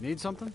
Need something?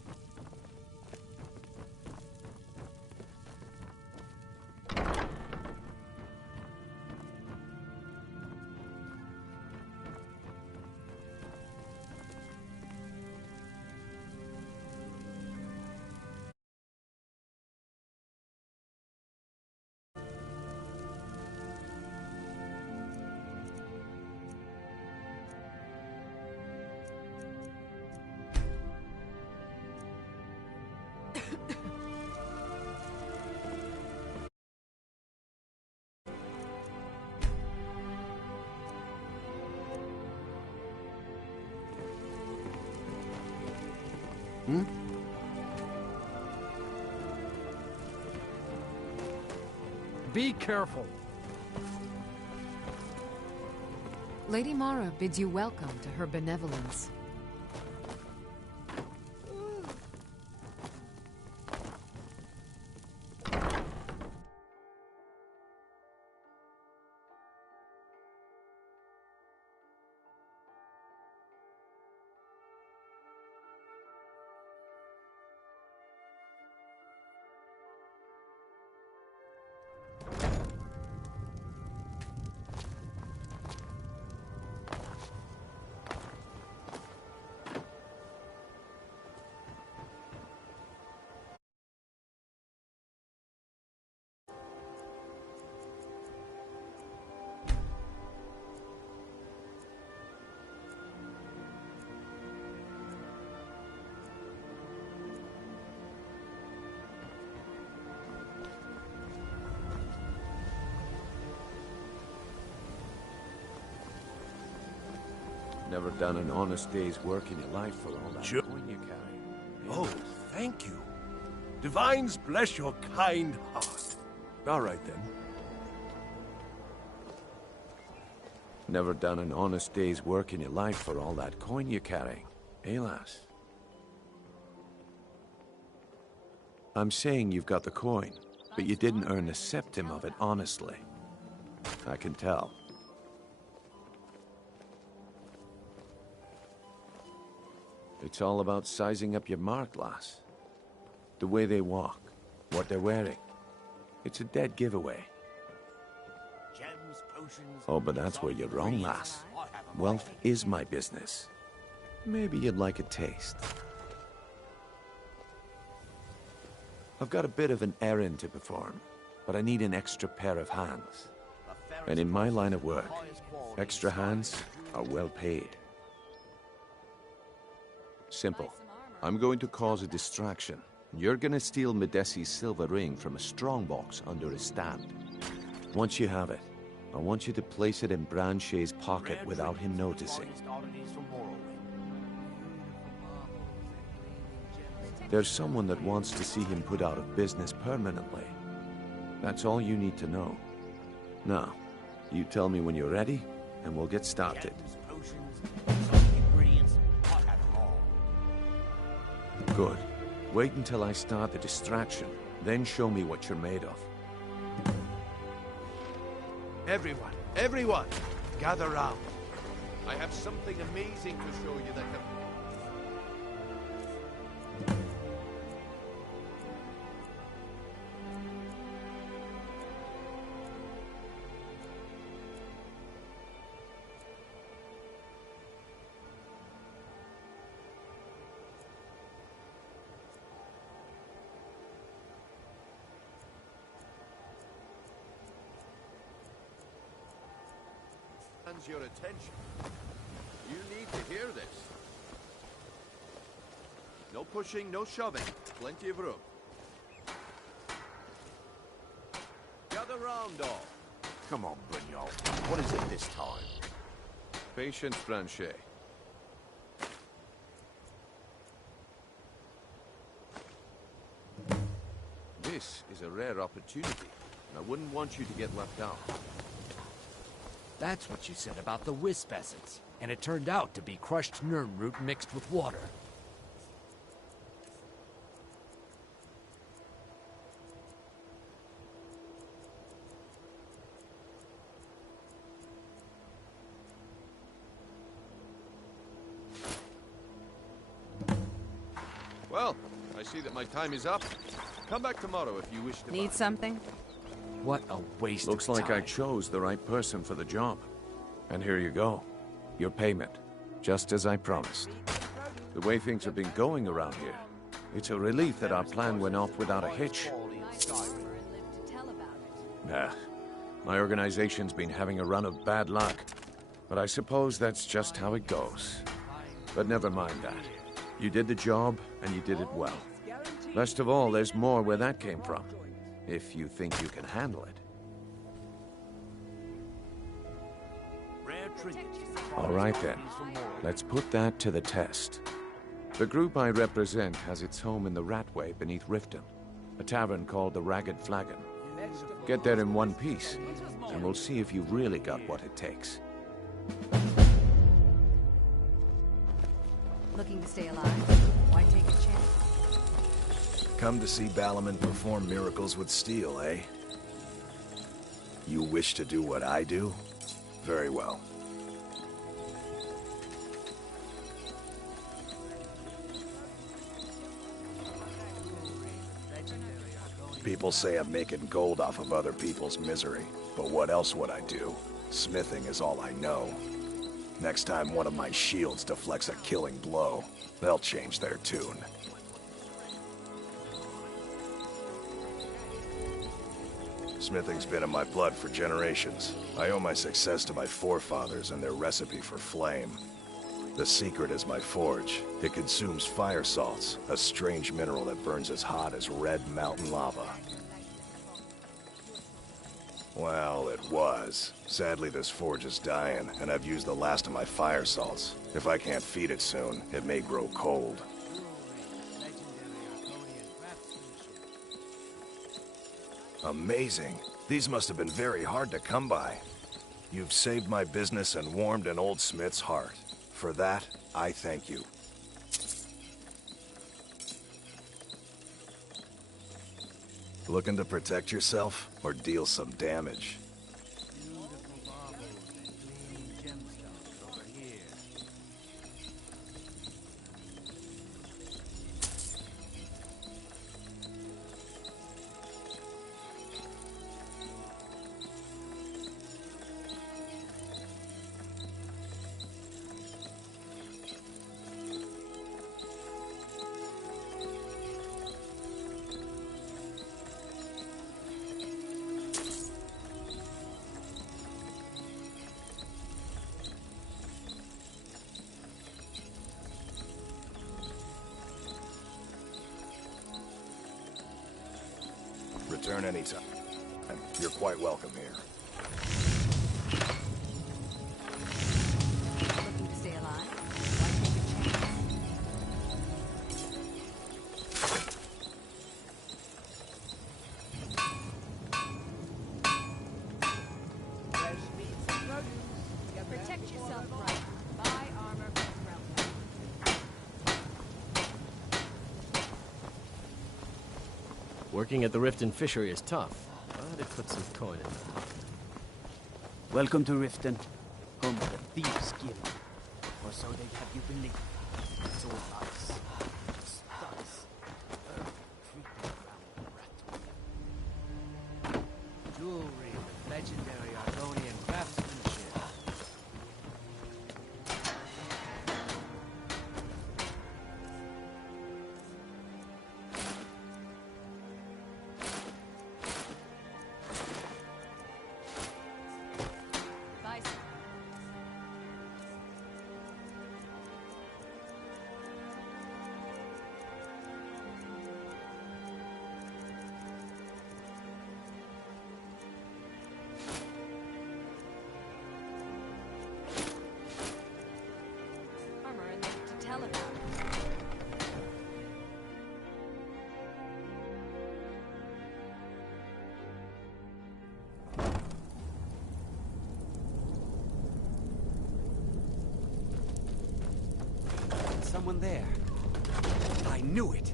Hmm? Be careful. Lady Mara bids you welcome to her benevolence. Never done an honest day's work in your life for all that Sure. coin you carry. Oh, thank you. Divines bless your kind heart. All right, then. Never done an honest day's work in your life for all that coin you're carrying, eh, lass? I'm saying you've got the coin, but you didn't earn a septim of it honestly. I can tell. It's all about sizing up your mark, lass. The way they walk, what they're wearing. It's a dead giveaway. Gems, potions, Oh, but that's where you're wrong, lass. Wealth is my business. Maybe you'd like a taste. I've got a bit of an errand to perform, but I need an extra pair of hands. And in my line of work, extra hands are well paid. Simple. I'm going to cause a distraction. You're gonna steal Medesi's silver ring from a strongbox under his stand. Once you have it, I want you to place it in Branche's pocket without him noticing. There's someone that wants to see him put out of business permanently. That's all you need to know. Now, you tell me when you're ready, and we'll get started. Good. Wait until I start the distraction, then show me what you're made of. Everyone, gather round. I have something amazing to show you that can... your attention. You need to hear this. No pushing, no shoving. Plenty of room. Gather round, all. Come on, Brignolle. What is it this time? Patience, Branche. This is a rare opportunity, and I wouldn't want you to get left out. That's what you said about the wisp essence, and it turned out to be crushed nirn root mixed with water. Well, I see that my time is up. Come back tomorrow if you wish to Need buy. something? What a waste Looks of like time. I chose the right person for the job. And here you go. Your payment. Just as I promised. The way things have been going around here, it's a relief that our plan went off without a hitch. Nah. My organization's been having a run of bad luck. But I suppose that's just how it goes. But never mind that. You did the job, and you did it well. Best of all, there's more where that came from. If you think you can handle it. All right then. Let's put that to the test. The group I represent has its home in the Ratway beneath Riften, a tavern called the Ragged Flagon. Get there in one piece, and we'll see if you've really got what it takes. Looking to stay alive? Why take a chance? Come to see Balaman perform miracles with steel, eh? You wish to do what I do? Very well. People say I'm making gold off of other people's misery, but what else would I do? Smithing is all I know. Next time one of my shields deflects a killing blow, they'll change their tune. Smithing's been in my blood for generations. I owe my success to my forefathers and their recipe for flame. The secret is my forge. It consumes fire salts, a strange mineral that burns as hot as red mountain lava. Well, it was. Sadly, this forge is dying, and I've used the last of my fire salts. If I can't feed it soon, it may grow cold. Amazing. These must have been very hard to come by. You've saved my business and warmed an old smith's heart. For that, I thank you. Looking to protect yourself, or deal some damage? Return anytime. You're quite welcome here. Looking to stay alive? Why take a chance? Protect yourself right. Buy armor from Realm. Working at the Riften fishery is tough, but it puts some coin in the pocket. Welcome to Riften, home of the Thieves' Guild. Or so they have you believe. It's all lies. Studs. Creeping around the rat. Jewelry with legendary Argonian craftsmanship. Buy some. Armor and to tell about it. Someone there. I knew it.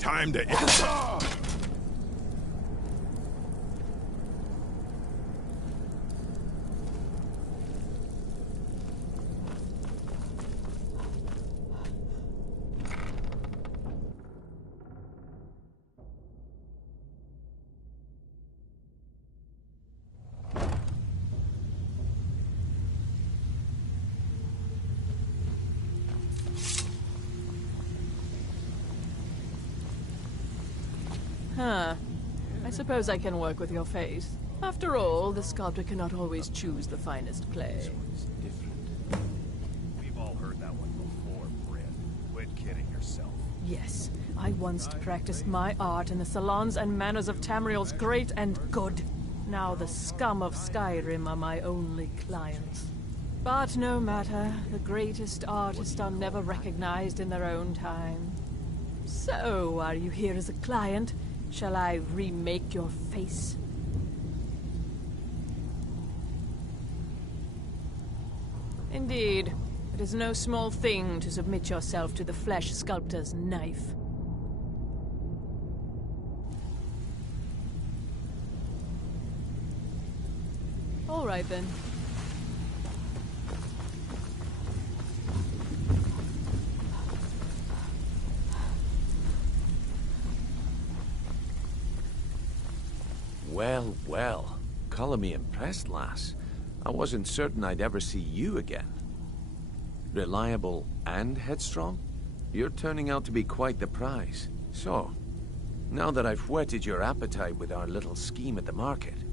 Time to... Huh. I suppose I can work with your face. After all, the sculptor cannot always choose the finest clay. We've all heard that one before, Bryn. Quit kidding yourself. Yes, I once practiced my art in the salons and manners of Tamriel's great and good. Now the scum of Skyrim are my only clients. But no matter, the greatest artists are never recognized in their own time. So, are you here as a client? Shall I remake your face? Indeed. It is no small thing to submit yourself to the flesh sculptor's knife. All right, then. Well, well. Call me impressed, lass. I wasn't certain I'd ever see you again. Reliable and headstrong? You're turning out to be quite the prize. So, now that I've whetted your appetite with our little scheme at the market,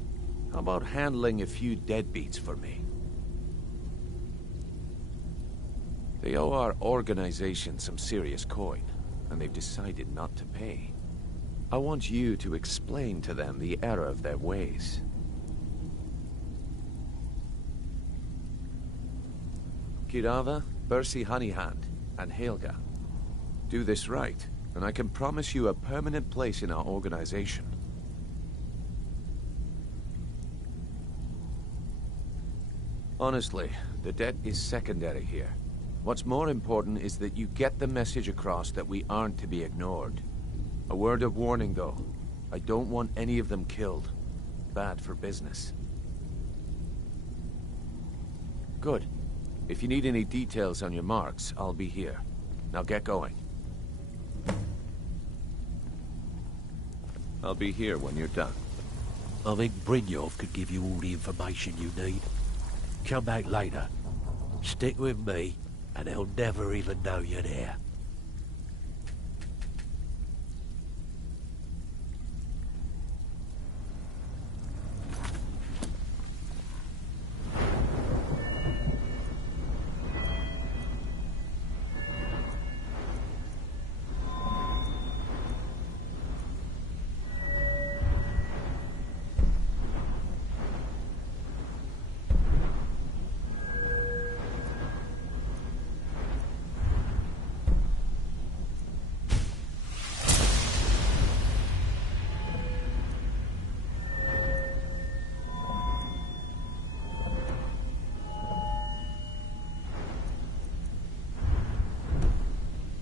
how about handling a few deadbeats for me? They owe our organization some serious coin, and they've decided not to pay. I want you to explain to them the error of their ways. Kirava, Bersi Honeyhand, and Helga. Do this right, and I can promise you a permanent place in our organization. Honestly, the debt is secondary here. What's more important is that you get the message across that we aren't to be ignored. A word of warning, though. I don't want any of them killed. Bad for business. Good. If you need any details on your marks, I'll be here. Now get going. I'll be here when you're done. I think Brynjolf could give you all the information you need. Come back later. Stick with me, and they'll never even know you're there.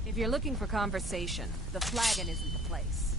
If you're looking for conversation, the flagon isn't the place.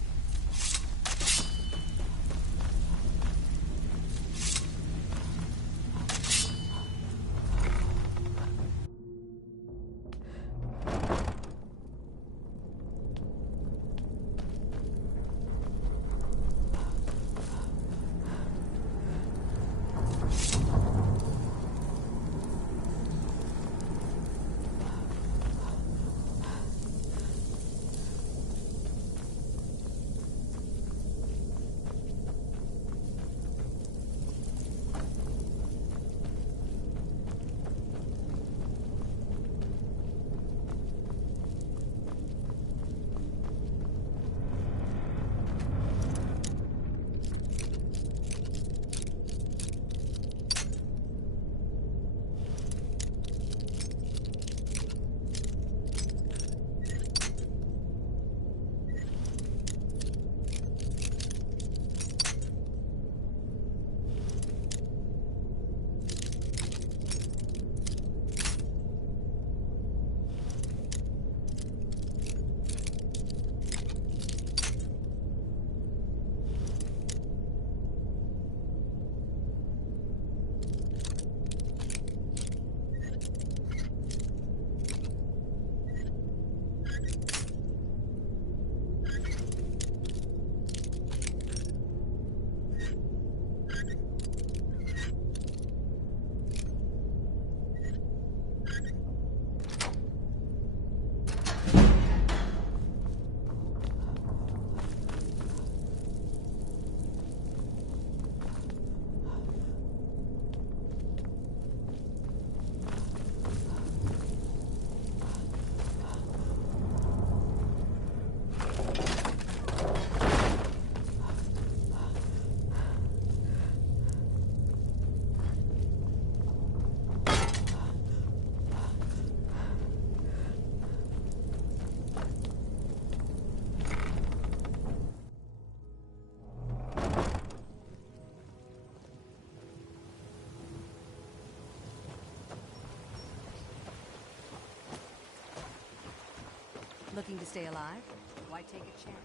Looking to stay alive? Why take a chance?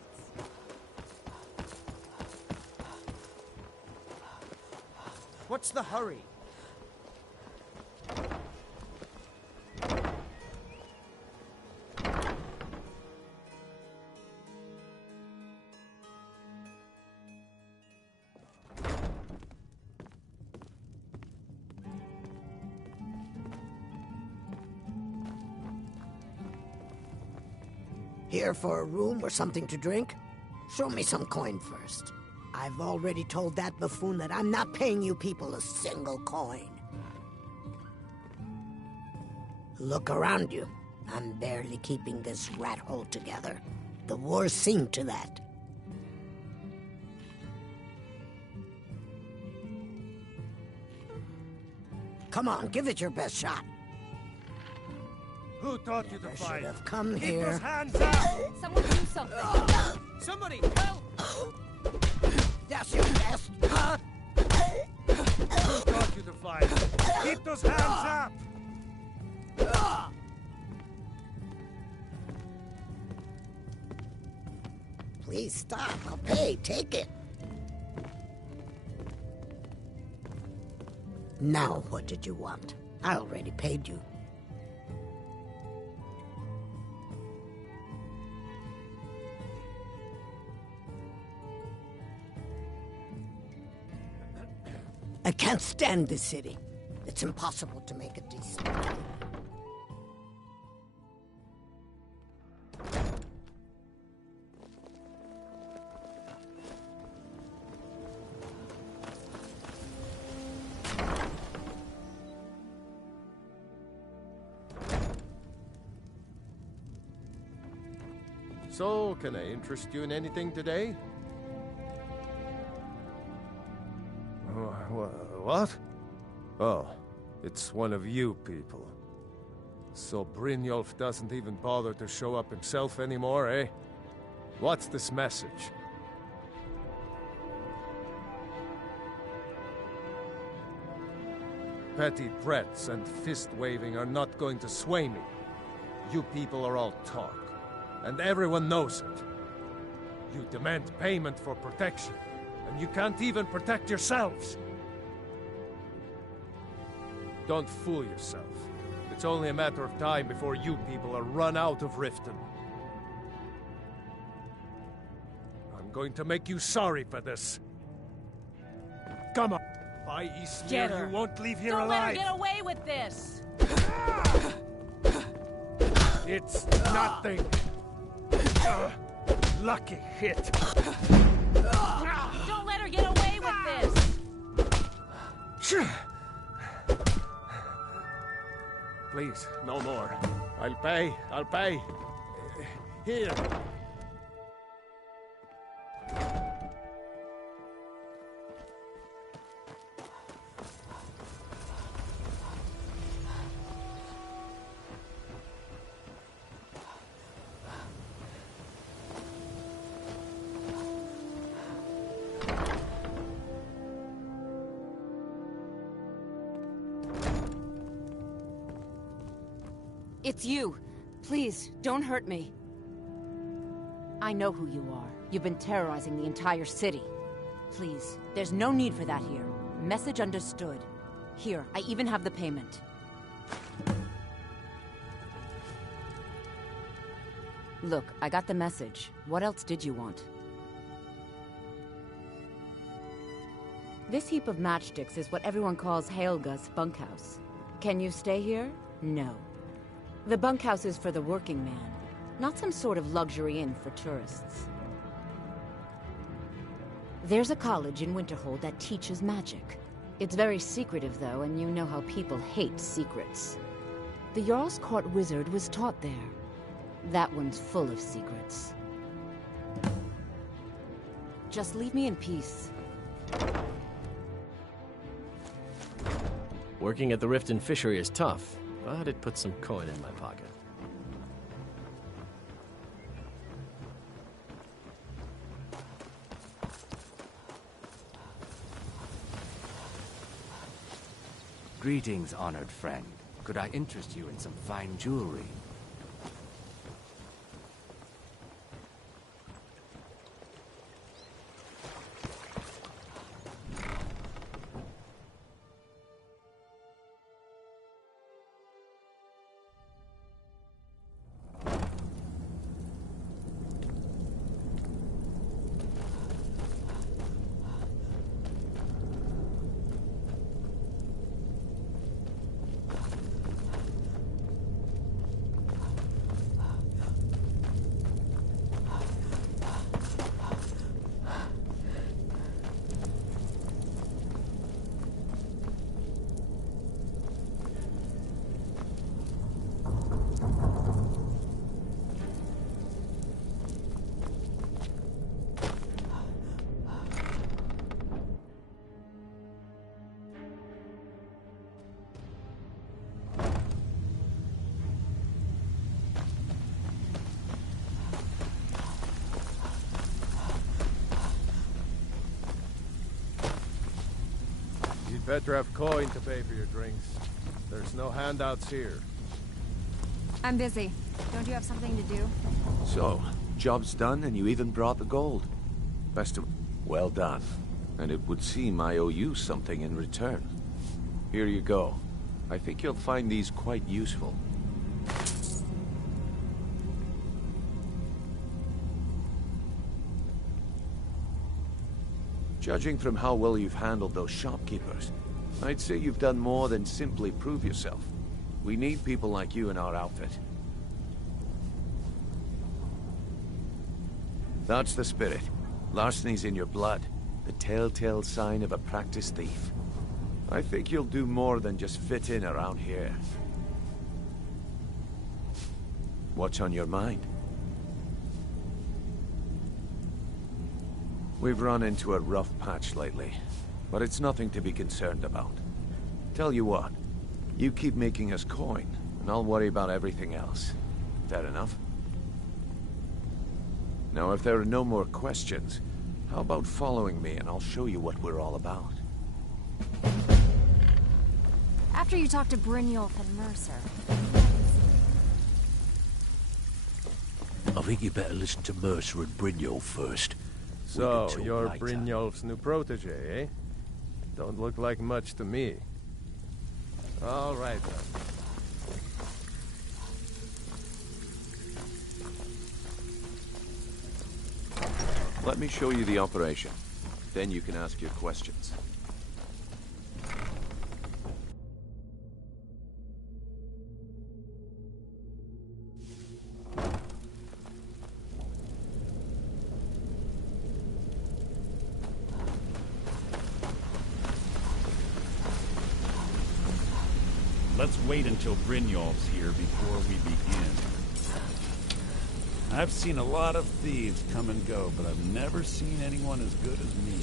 What's the hurry? Here for a room or something to drink? Show me some coin first. I've already told that buffoon that I'm not paying you people a single coin. Look around you. I'm barely keeping this rat hole together. The war's seen to that. Come on, give it your best shot. Who taught you to Never fight? should have come Keep here. those hands up! Someone do something! Somebody, help! That's your best. Who taught you to fight? Keep those hands up! Please stop. I'll pay. Take it. Now, what did you want? I already paid you. I can't stand this city. It's impossible to make it decent. So, can I interest you in anything today? What? Oh, it's one of you people. So Brynjolf doesn't even bother to show up himself anymore, eh? What's this message? Petty threats and fist-waving are not going to sway me. You people are all talk, and everyone knows it. You demand payment for protection, and you can't even protect yourselves. Don't fool yourself. It's only a matter of time before you people are run out of Riften. I'm going to make you sorry for this. Come on! By Eastmere, you won't leave here Don't alive! let her get away with this! It's nothing! Lucky hit! Don't let her get away with this! Please, no more. I'll pay. Here. It's you. Please, don't hurt me. I know who you are. You've been terrorizing the entire city. Please, there's no need for that here. Message understood. Here, I even have the payment. Look, I got the message. What else did you want? This heap of matchsticks is what everyone calls Helga's bunkhouse. Can you stay here? No. The bunkhouse is for the working man, not some sort of luxury inn for tourists. There's a college in Winterhold that teaches magic. It's very secretive, though, and you know how people hate secrets. The Jarl's Court wizard was taught there. That one's full of secrets. Just leave me in peace. Working at the Riften fishery is tough, but it puts some coin in my pocket. Greetings, honored friend. Could I interest you in some fine jewelry? better have coin to pay for your drinks. There's no handouts here. I'm busy. Don't you have something to do? So, job's done and you even brought the gold. Best of... Well done. And it would seem I owe you something in return. Here you go. I think you'll find these quite useful. Judging from how well you've handled those shopkeepers, I'd say you've done more than simply prove yourself. We need people like you in our outfit. That's the spirit. Larceny's in your blood. The telltale sign of a practiced thief. I think you'll do more than just fit in around here. What's on your mind? We've run into a rough patch lately, but it's nothing to be concerned about. Tell you what, you keep making us coin, and I'll worry about everything else. Fair enough? Now, if there are no more questions, how about following me and I'll show you what we're all about? After you talk to Brynjolf and Mercer. I think you better listen to Mercer and Brynjolf first. So, you're Brynjolf's new protege, eh? Don't look like much to me. All right, then. Let me show you the operation. Then you can ask your questions. Let's wait until Brynjolf's here before we begin. I've seen a lot of thieves come and go, but I've never seen anyone as good as me.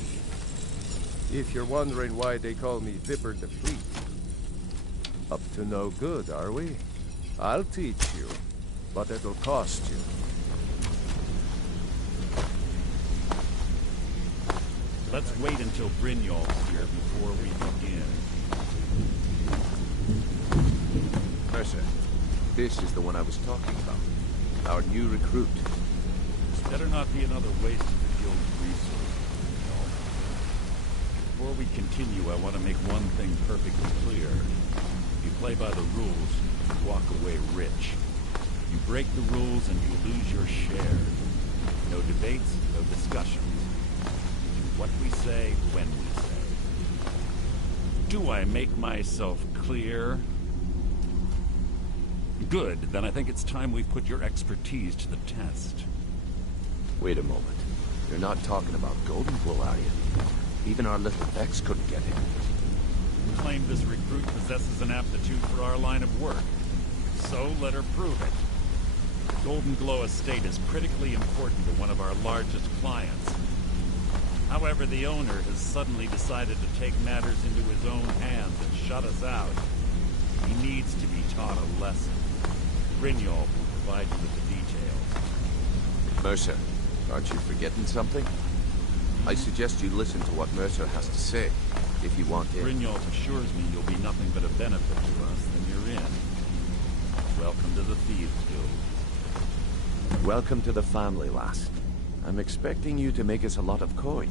If you're wondering why they call me Viper the Fleet, up to no good, are we? I'll teach you, but it'll cost you. Let's wait until Brynjolf's here before we begin. Mercer, this is the one I was talking about. Our new recruit. This better not be another waste of the guild's resources. No. Before we continue, I want to make one thing perfectly clear. If you play by the rules, you walk away rich. You break the rules and you lose your share. No debates, no discussions. Do what we say, when we say. Do I make myself clear? Good, then I think it's time we put your expertise to the test. Wait a moment. You're not talking about Goldenglow, are you? Even our little Vex couldn't get him. You claim this recruit possesses an aptitude for our line of work. So let her prove it. Goldenglow Estate is critically important to one of our largest clients. However, the owner has suddenly decided to take matters into his own hands and shut us out. He needs to be taught a lesson. Brynjolf will provide you with the details. Mercer, aren't you forgetting something? I suggest you listen to what Mercer has to say, if you want in. Brynjolf assures me you'll be nothing but a benefit to us, then you're in. Welcome to the Thieves Guild. Welcome to the family, lass. I'm expecting you to make us a lot of coin,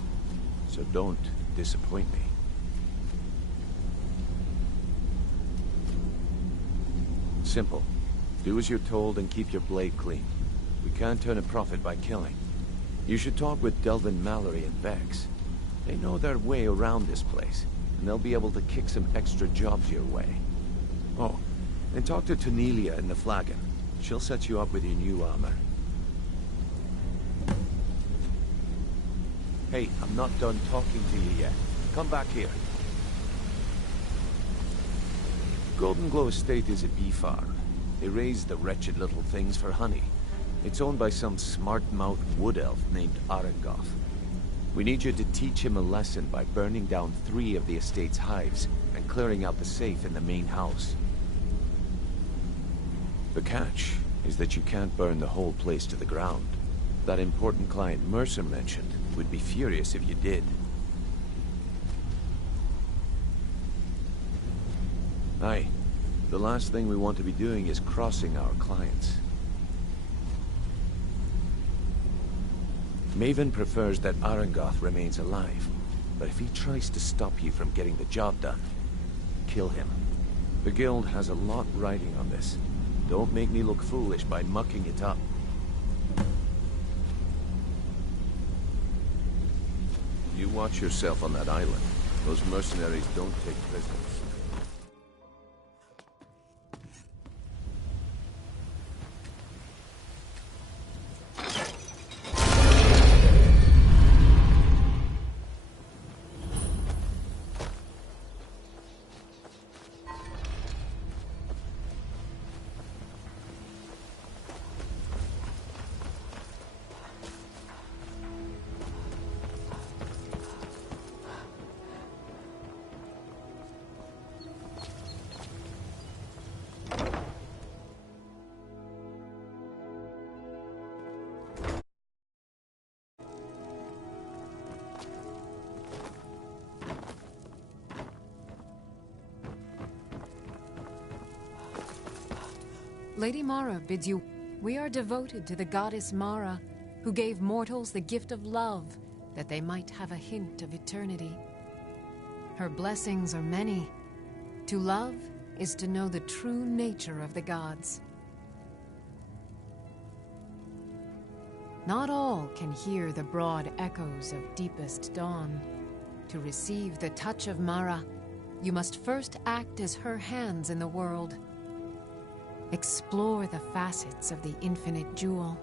so don't disappoint me. Simple. Do as you're told and keep your blade clean. We can't turn a profit by killing. You should talk with Delvin Mallory and Vex. They know their way around this place, and they'll be able to kick some extra jobs your way. Oh, and talk to Tonelia in the Flagon. She'll set you up with your new armor. Hey, I'm not done talking to you yet. Come back here. Goldenglow Estate is a bee farm. They raise the wretched little things for honey. It's owned by some smart-mouthed wood elf named Arengoth. We need you to teach him a lesson by burning down 3 of the estate's hives and clearing out the safe in the main house. The catch is that you can't burn the whole place to the ground. That important client Mercer mentioned would be furious if you did. Aye. The last thing we want to be doing is crossing our clients. Maven prefers that Arangoth remains alive, but if he tries to stop you from getting the job done, kill him. The guild has a lot riding on this. Don't make me look foolish by mucking it up. You watch yourself on that island. Those mercenaries don't take prisoners. Lady Mara bids you... We are devoted to the goddess Mara, who gave mortals the gift of love, that they might have a hint of eternity. Her blessings are many. To love is to know the true nature of the gods. Not all can hear the broad echoes of deepest dawn. To receive the touch of Mara, you must first act as her hands in the world. Explore the facets of the infinite jewel.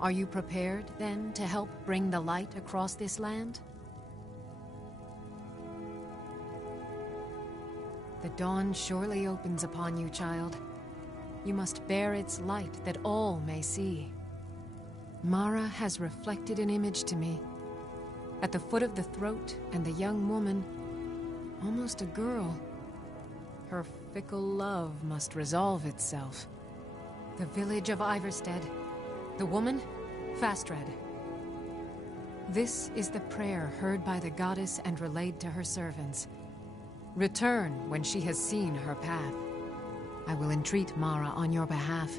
Are you prepared, then, to help bring the light across this land? The dawn surely opens upon you, child. You must bear its light that all may see. Mara has reflected an image to me. At the foot of the throat and the young woman, almost a girl. Her fickle love must resolve itself. The village of Iverstead. The woman, Fastred. This is the prayer heard by the goddess and relayed to her servants. Return when she has seen her path. I will entreat Mara on your behalf.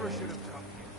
never should have come here.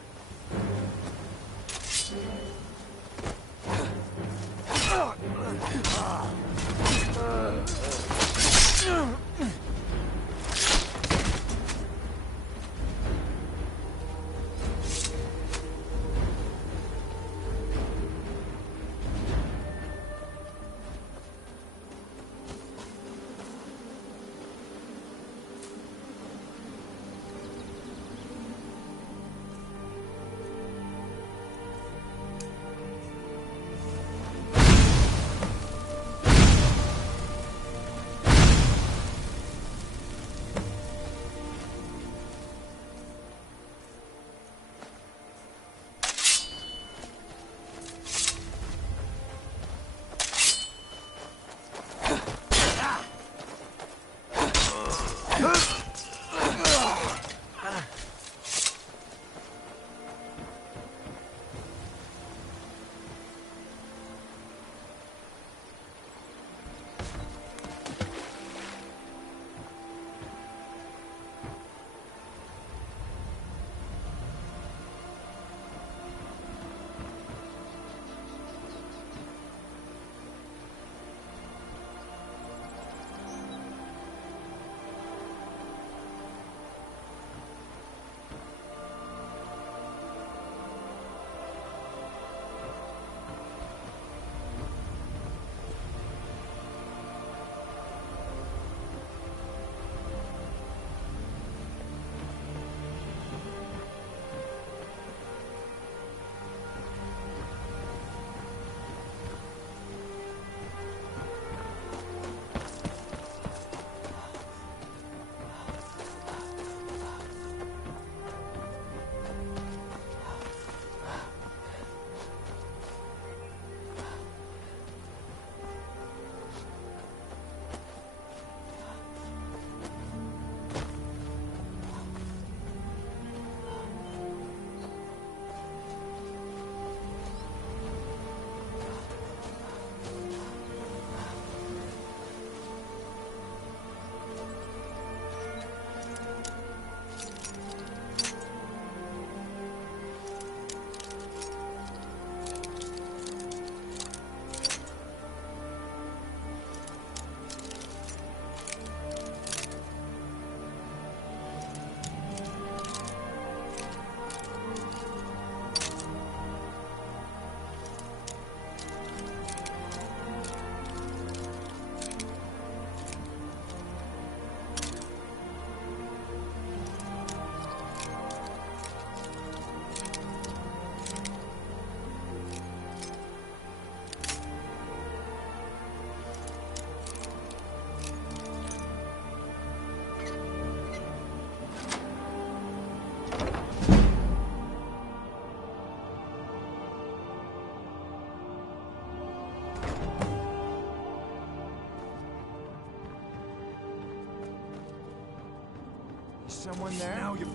Someone there? Now you...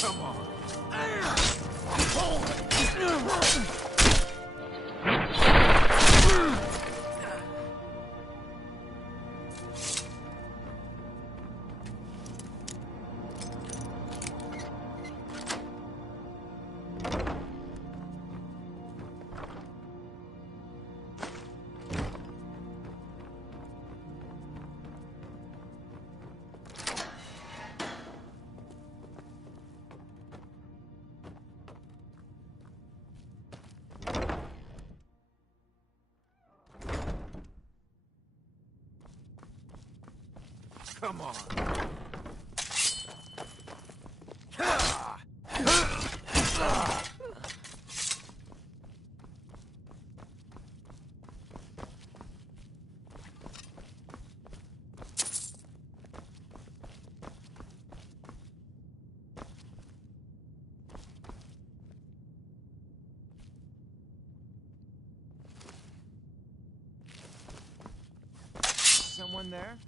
Come on. Come on. Someone there?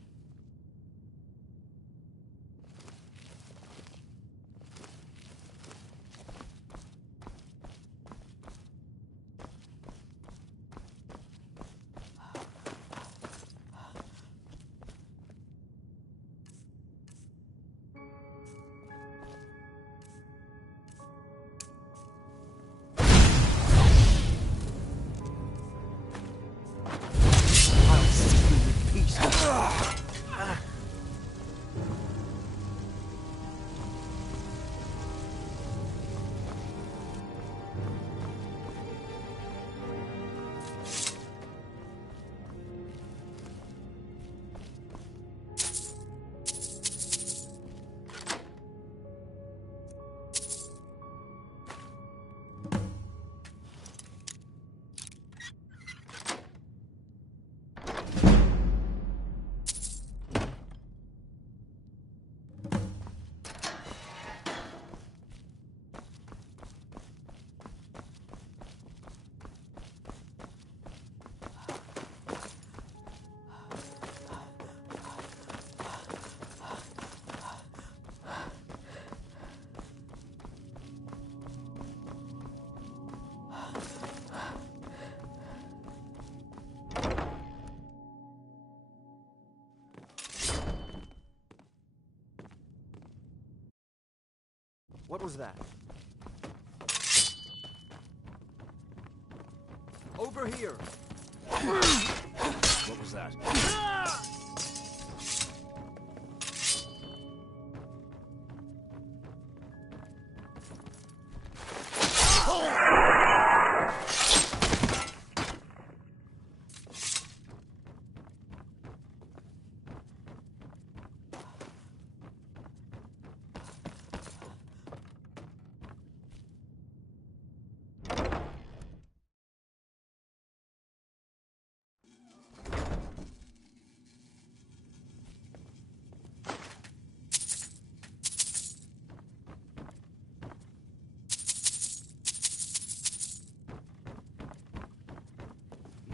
What was that? Over here! What was that?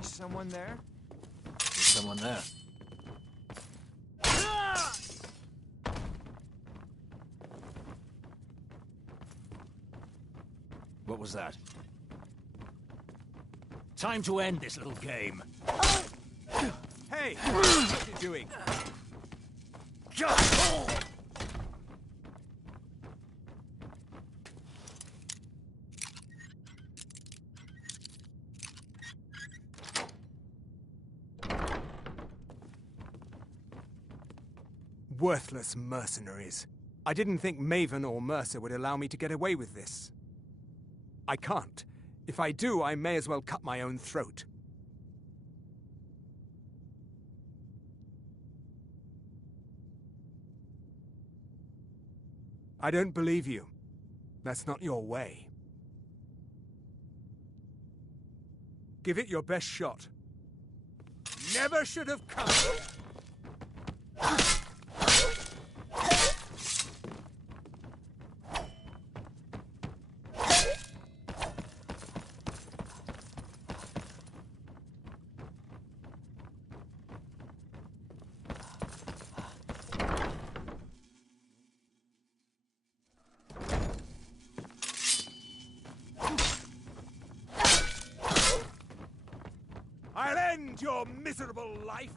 Someone there? There's someone there. What was that? Time to end this little game. Hey! What are you doing? Worthless mercenaries. I didn't think Maven or Mercer would allow me to get away with this. I can't. If I do, I may as well cut my own throat. I don't believe you. That's not your way. Give it your best shot. Never should have come here. I'll end your miserable life!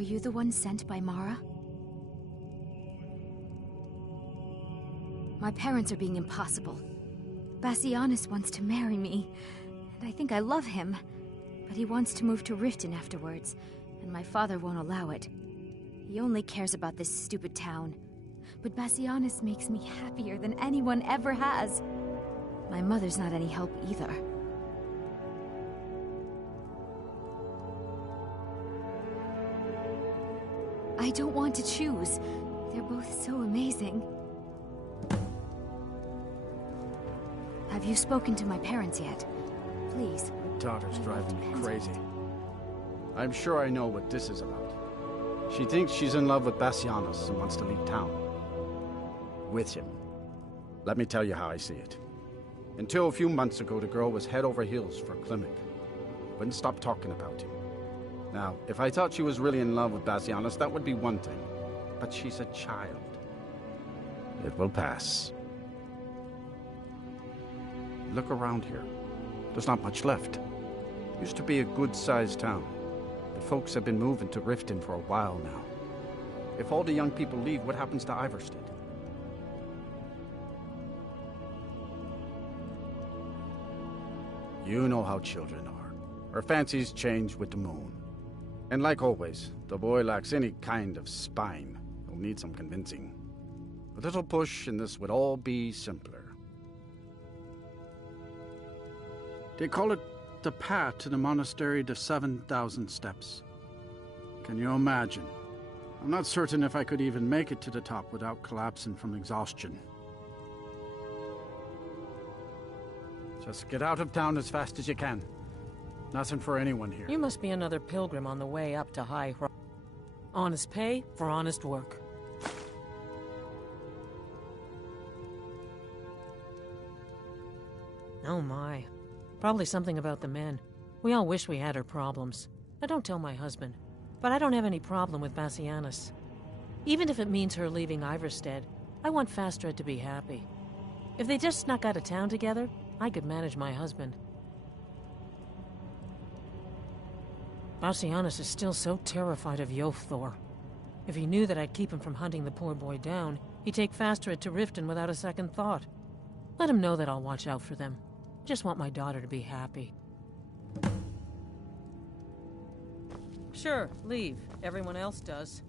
Are you the one sent by Mara? My parents are being impossible. Bassianus wants to marry me, and I think I love him. But he wants to move to Riften afterwards, and my father won't allow it. He only cares about this stupid town. But Bassianus makes me happier than anyone ever has. My mother's not any help either. I don't want to choose. They're both so amazing. Have you spoken to my parents yet? Please. My daughter's driving me crazy. I'm sure I know what this is about. She thinks she's in love with Bassianus and wants to leave town. With him. Let me tell you how I see it. Until a few months ago, the girl was head over heels for Klimek. Wouldn't stop talking about him. Now, if I thought she was really in love with Bassianus, that would be one thing. But she's a child. It will pass. Look around here. There's not much left. Used to be a good-sized town. But folks have been moving to Riften for a while now. If all the young people leave, what happens to Iverstead? You know how children are. Her fancies change with the moon. And like always, the boy lacks any kind of spine. He'll need some convincing. A little push and this would all be simpler. They call it the path to the monastery to 7,000 steps. Can you imagine? I'm not certain if I could even make it to the top without collapsing from exhaustion. Just get out of town as fast as you can. Nothing for anyone here. You must be another pilgrim on the way up to High Hrothgar. Honest pay for honest work. Oh my. Probably something about the men. We all wish we had her problems. I don't tell my husband, but I don't have any problem with Bassianus. Even if it means her leaving Iverstead, I want Fastred to be happy. If they just snuck out of town together, I could manage my husband. Bassianus is still so terrified of Yofthor. If he knew that I'd keep him from hunting the poor boy down, he'd take Fastred to Riften without a second thought. Let him know that I'll watch out for them. Just want my daughter to be happy. Sure, leave. Everyone else does.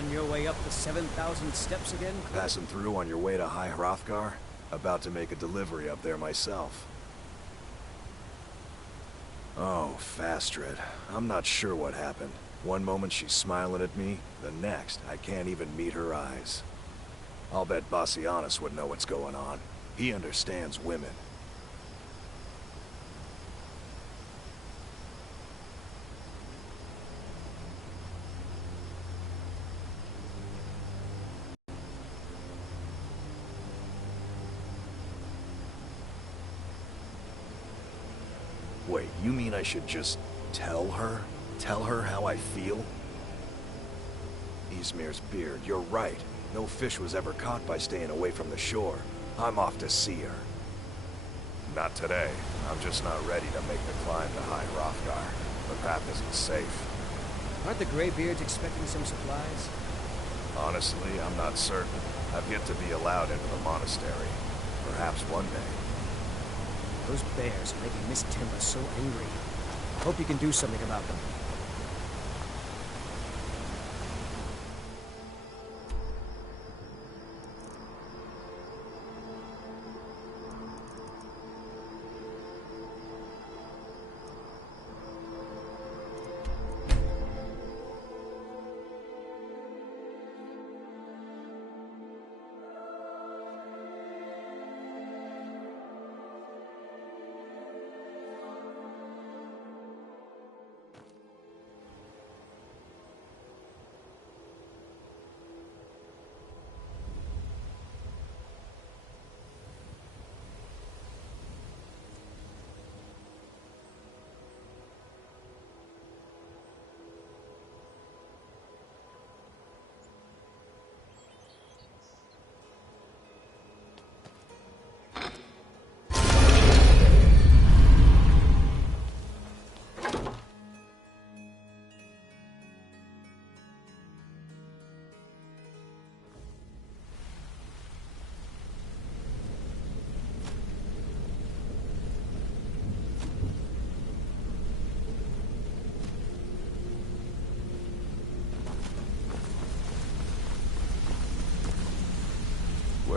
On your way up the 7,000 steps again? Passing through on your way to High Hrothgar? About to make a delivery up there myself. Oh, Fastred. I'm not sure what happened. One moment she's smiling at me, the next I can't even meet her eyes. I'll bet Bassianus would know what's going on. He understands women. Wait, you mean I should just tell her? Tell her how I feel? Ysmir's beard, you're right. No fish was ever caught by staying away from the shore. I'm off to see her. Not today. I'm just not ready to make the climb to High Hrothgar. The path isn't safe. Aren't the Greybeards expecting some supplies? Honestly, I'm not certain. I've yet to be allowed into the monastery. Perhaps one day. Those bears are making Miss Timber so angry. I hope you can do something about them.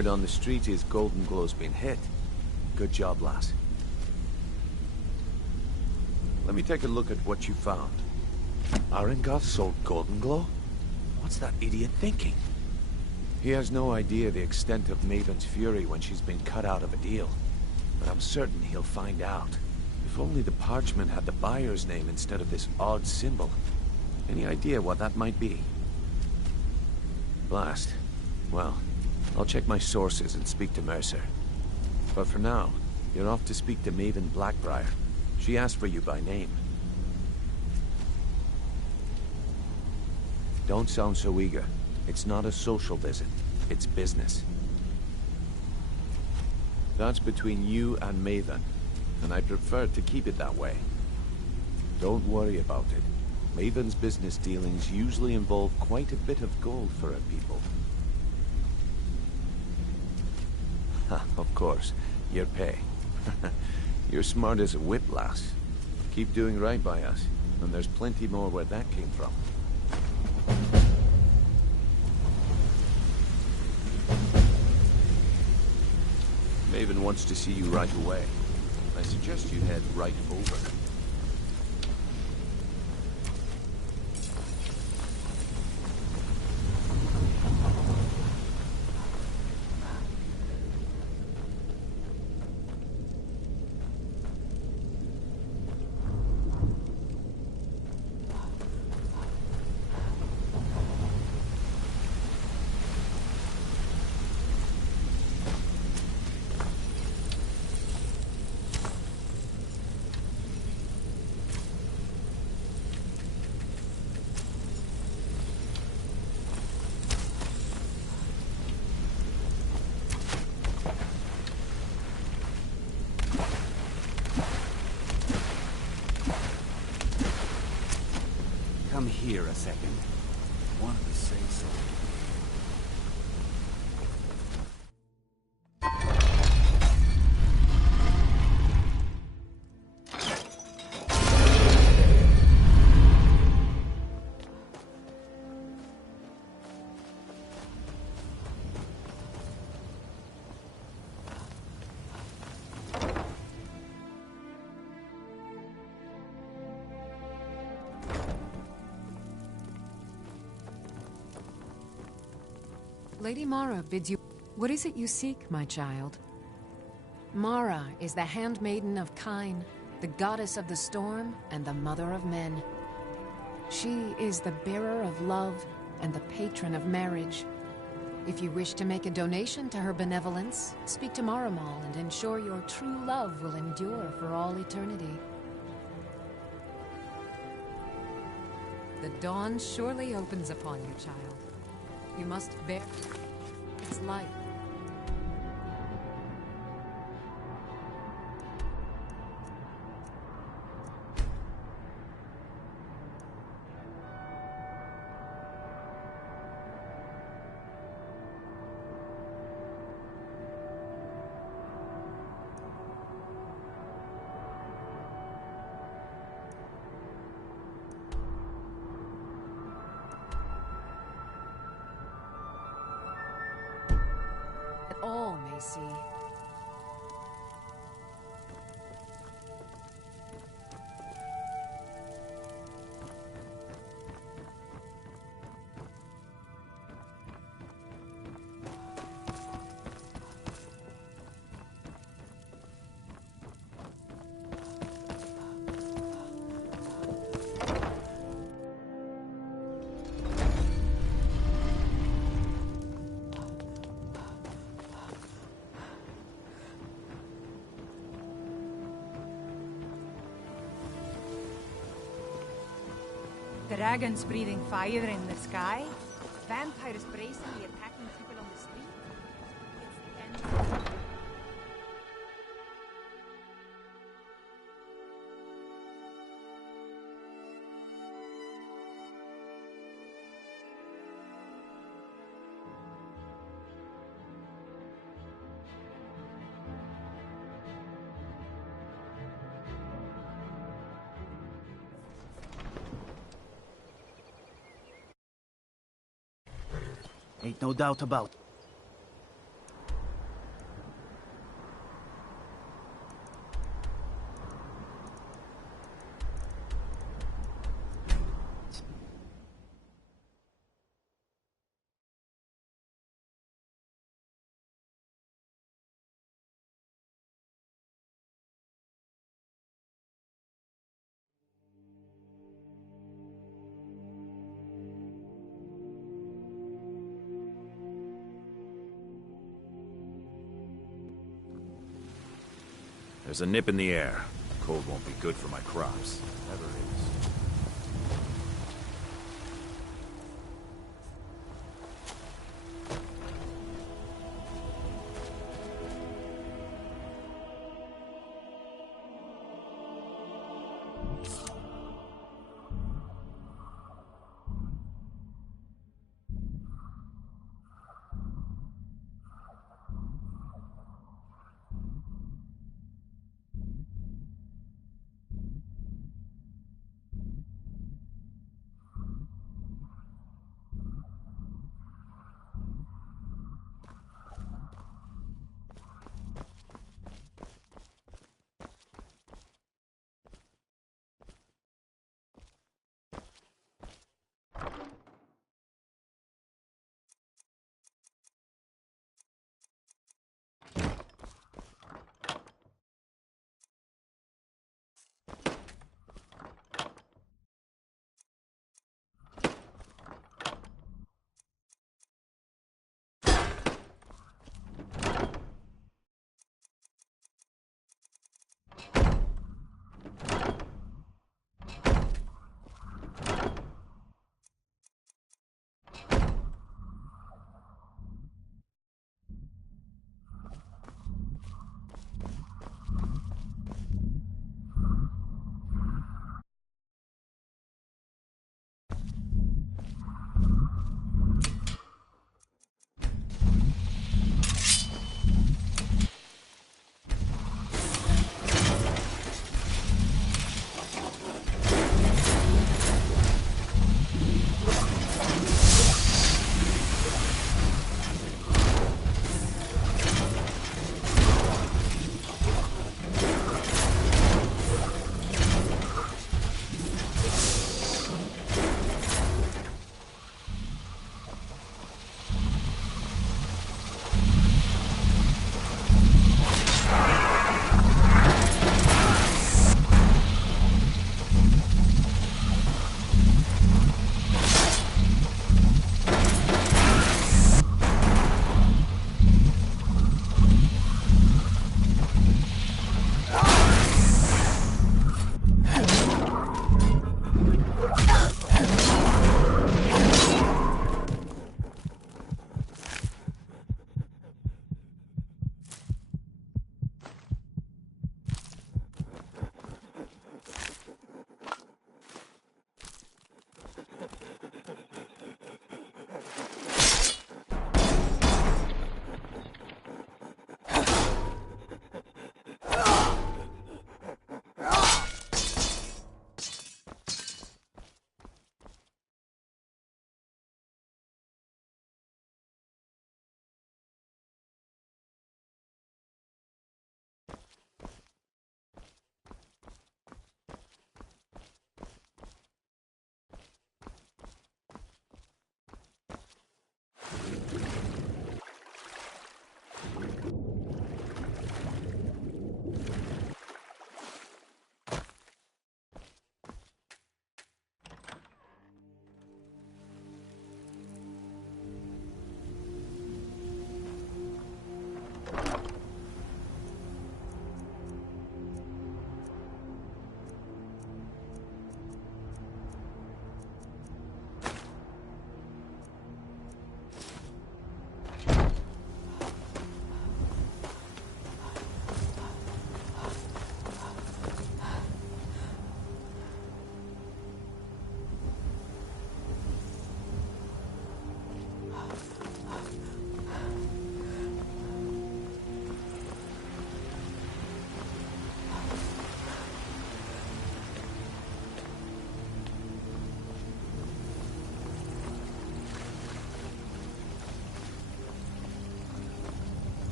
Word on the street is Golden Glow's been hit. Good job, lass. Let me take a look at what you found. Arengoth sold Golden Glow? What's that idiot thinking? He has no idea the extent of Maven's fury when she's been cut out of a deal. But I'm certain he'll find out. If only the parchment had the buyer's name instead of this odd symbol. Any idea what that might be? Blast. Well, I'll check my sources and speak to Mercer. But for now, you're off to speak to Maven Blackbriar. She asked for you by name. Don't sound so eager. It's not a social visit. It's business. That's between you and Maven, and I prefer to keep it that way. Don't worry about it. Maven's business dealings usually involve quite a bit of gold for her people. Ha, of course. Your pay. You're smart as a whip, lass. Keep doing right by us, and there's plenty more where that came from. Maven wants to see you right away. I suggest you head right over. Come here a second. Wanted to say something. Lady Mara bids you... What is it you seek, my child? Mara is the handmaiden of Kine, the goddess of the storm and the mother of men. She is the bearer of love and the patron of marriage. If you wish to make a donation to her benevolence, speak to Maramal and ensure your true love will endure for all eternity. The dawn surely opens upon you, child. You must bear its light. All may see. Dragons breathing fire in the sky? Vampires brazenly attacking people on the street? It's the end. Ain't no doubt about it. There's a nip in the air. Cold won't be good for my crops. Never is.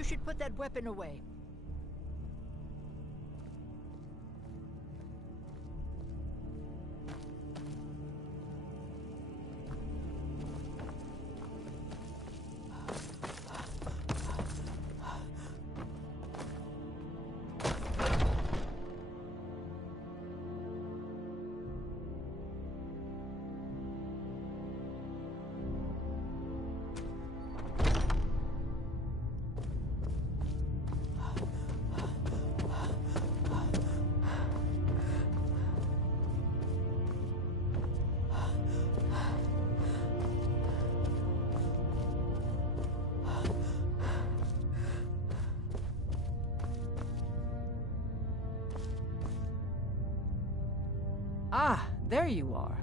You should put that weapon away. Ah, there you are.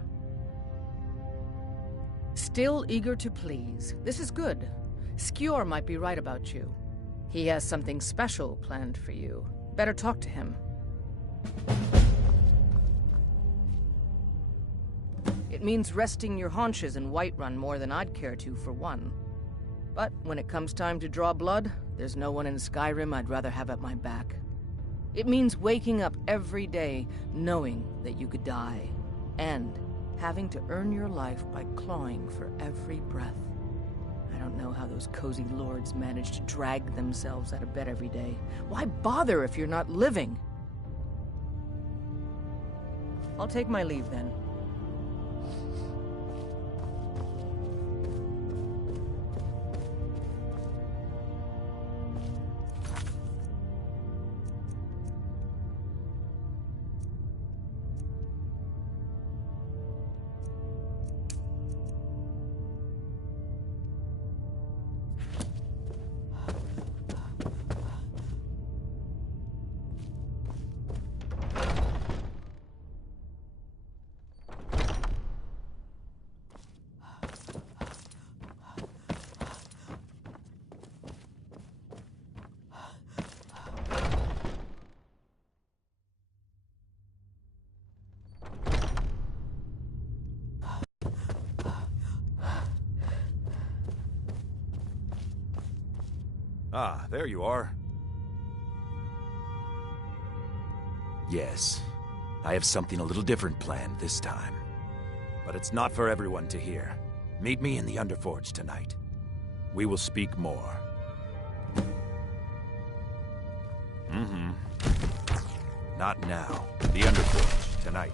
Still eager to please. This is good. Skjor might be right about you. He has something special planned for you. Better talk to him. It means resting your haunches in Whiterun more than I'd care to, for one. But when it comes time to draw blood, there's no one in Skyrim I'd rather have at my back. It means waking up every day knowing that you could die, and having to earn your life by clawing for every breath. I don't know how those cozy lords manage to drag themselves out of bed every day. Why bother if you're not living? I'll take my leave then. Ah, there you are. Yes, I have something a little different planned this time. But it's not for everyone to hear. Meet me in the Underforge tonight. We will speak more. Not now. The Underforge tonight.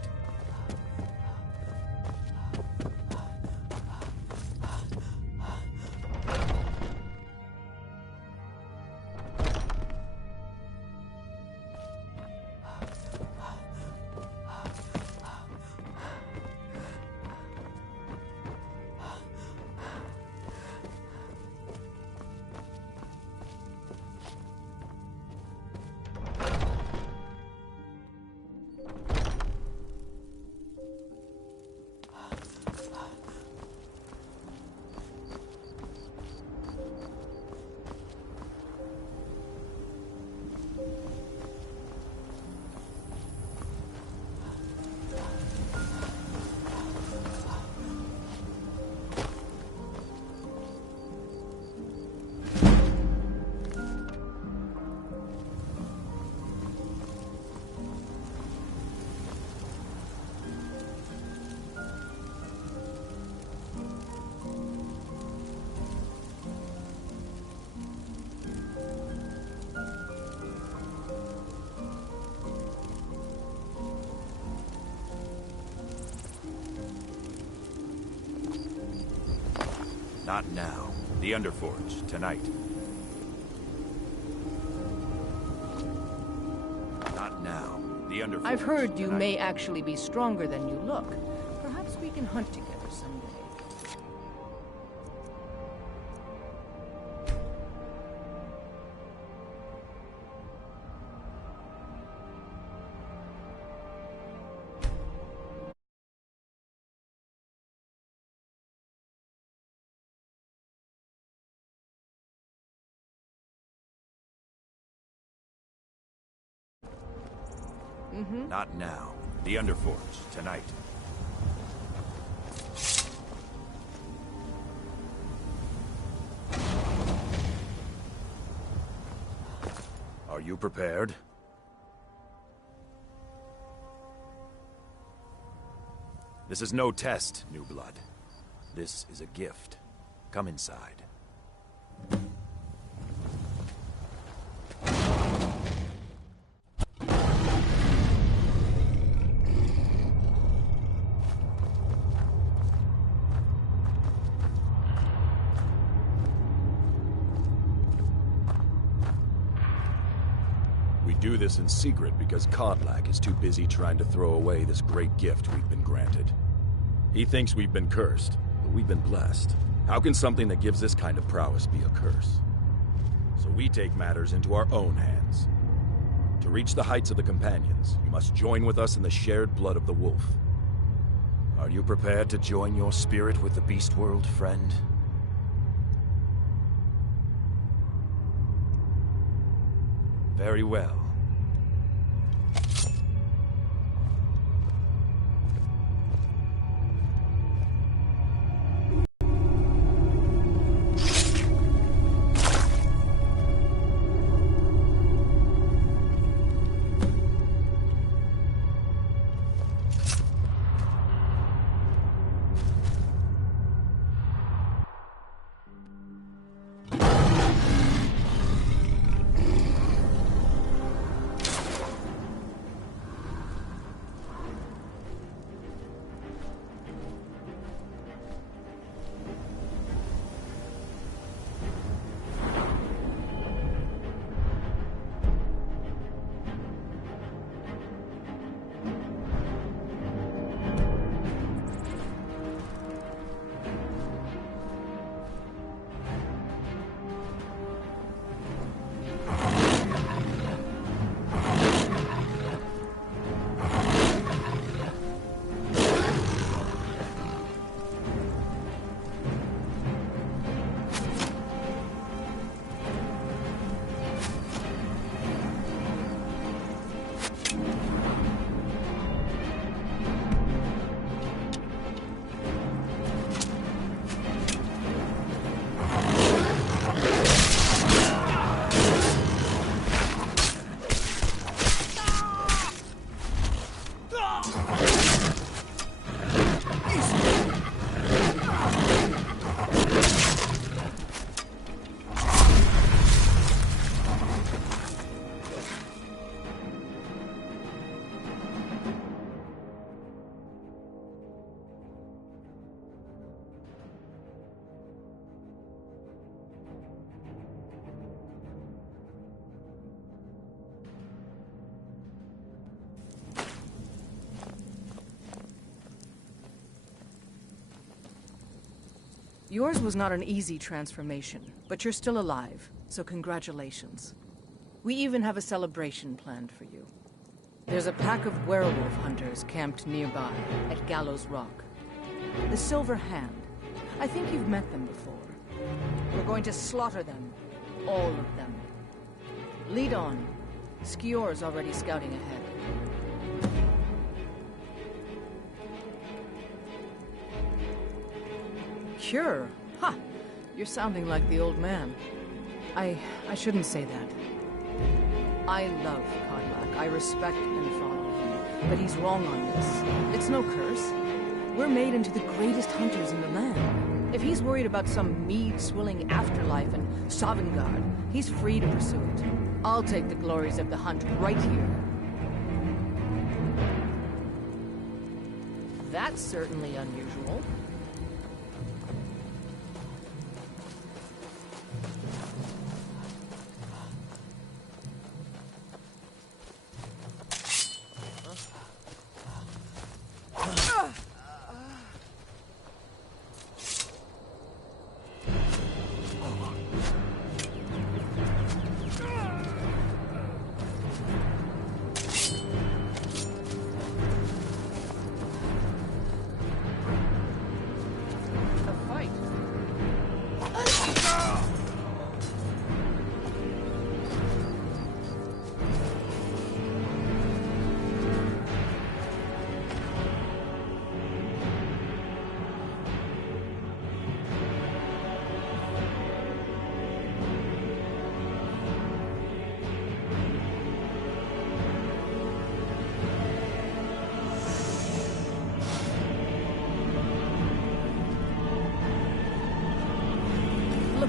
Not now. The Underforge tonight. Not now. The Underforge I've heard you tonight. may actually be stronger than you look. Perhaps we can hunt together someday. Not now. The Underforge tonight. you prepared? This is no test, New Blood. This is a gift. Come inside. We do this in secret because Kodlak is too busy trying to throw away this great gift we've been granted. He thinks we've been cursed, but we've been blessed. How can something that gives this kind of prowess be a curse? So we take matters into our own hands. To reach the heights of the Companions, you must join with us in the shared blood of the wolf. Are you prepared to join your spirit with the beast world, friend? Very well. Yours was not an easy transformation, but you're still alive, so congratulations. We even have a celebration planned for you. There's a pack of werewolf hunters camped nearby, at Gallows Rock. The Silver Hand. I think you've met them before. We're going to slaughter them. All of them. Lead on. Skior's already scouting ahead. Cure? Ha! You're sounding like the old man. I shouldn't say that. I love Kodlak. I respect and follow him. But he's wrong on this. It's no curse. We're made into the greatest hunters in the land. If he's worried about some mead-swilling afterlife in Sovngarde, he's free to pursue it. I'll take the glories of the hunt right here. That's certainly unusual.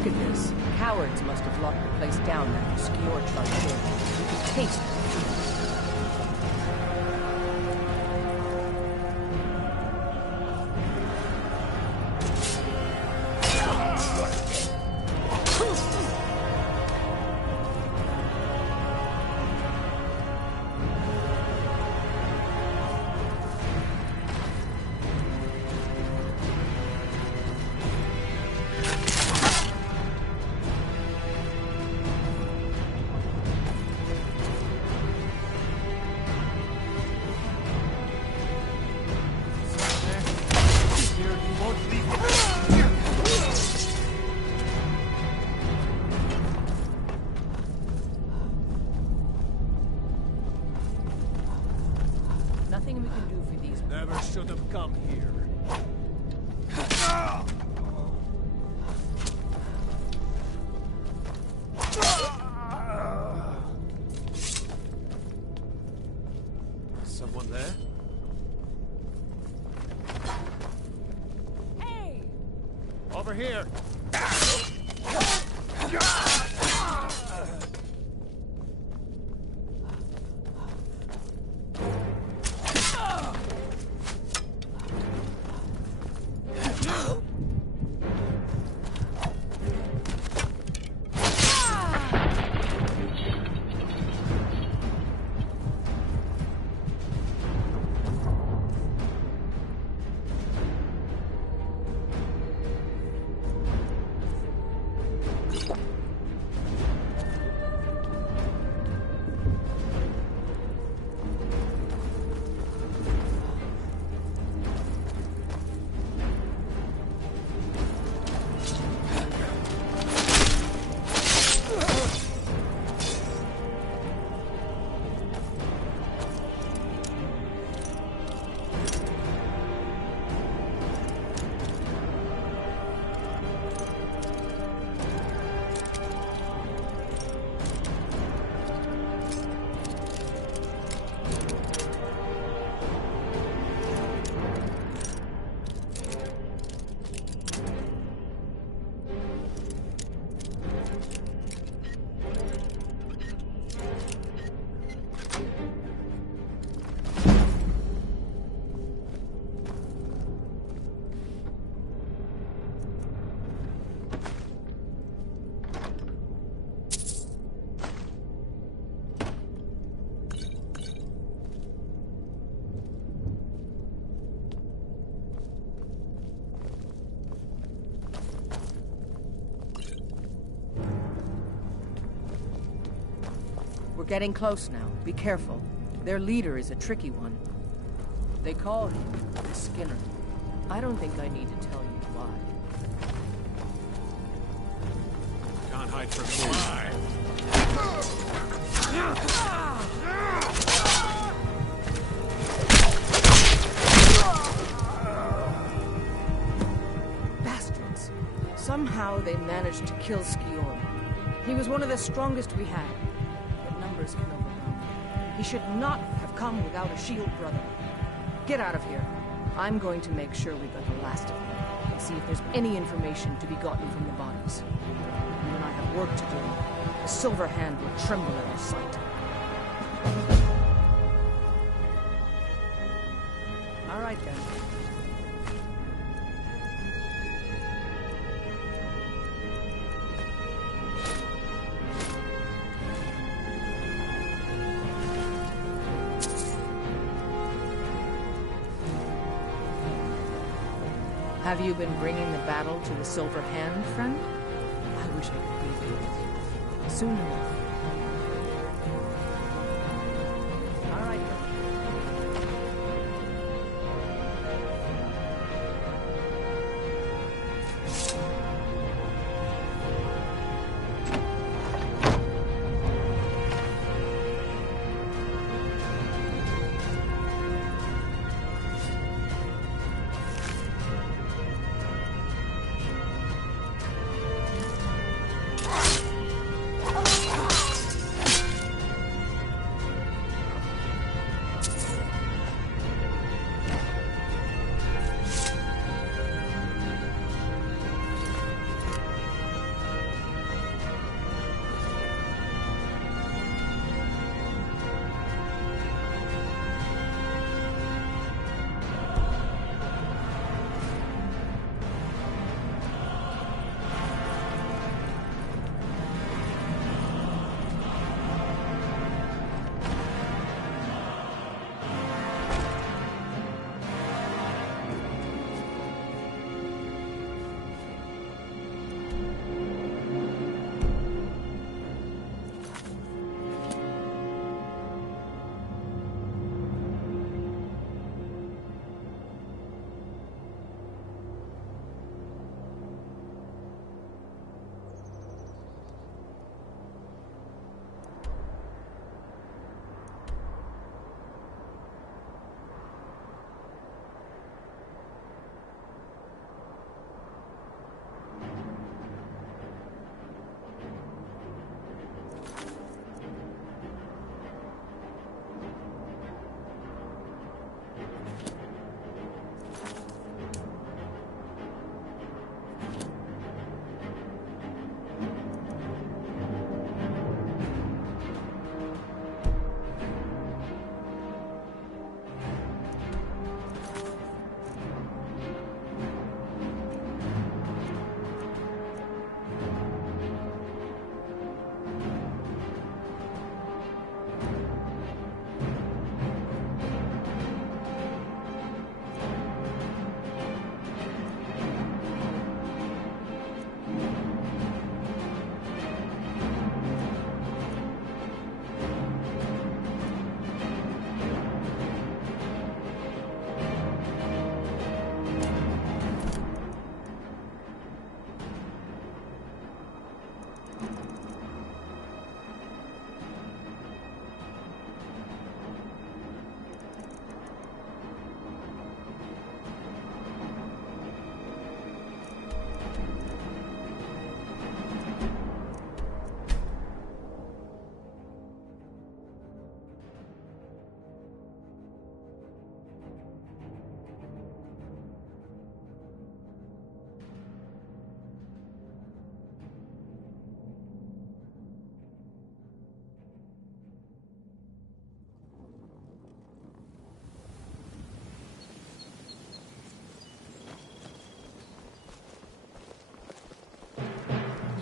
Look at this. Cowards must have locked the place down after Skior charged in. You could taste it. Nothing we can do for these. Never should have come here. Someone there? Hey! Over here! We're getting close now. Be careful. Their leader is a tricky one. They call him the Skinner. I don't think I need to tell you why. Can't hide from me. Bastards. Somehow they managed to kill Skior. He was one of the strongest we had. But numbers can overwhelm. He should not have come without a shield brother. Get out of here. I'm going to make sure we got the last of them, and see if there's any information to be gotten from the bodies. And when I have work to do, the Silver Hand will tremble at our sight. All right, then. Have you been bringing the battle to the Silver Hand, friend? I wish I could be there. Soon enough. All right, then.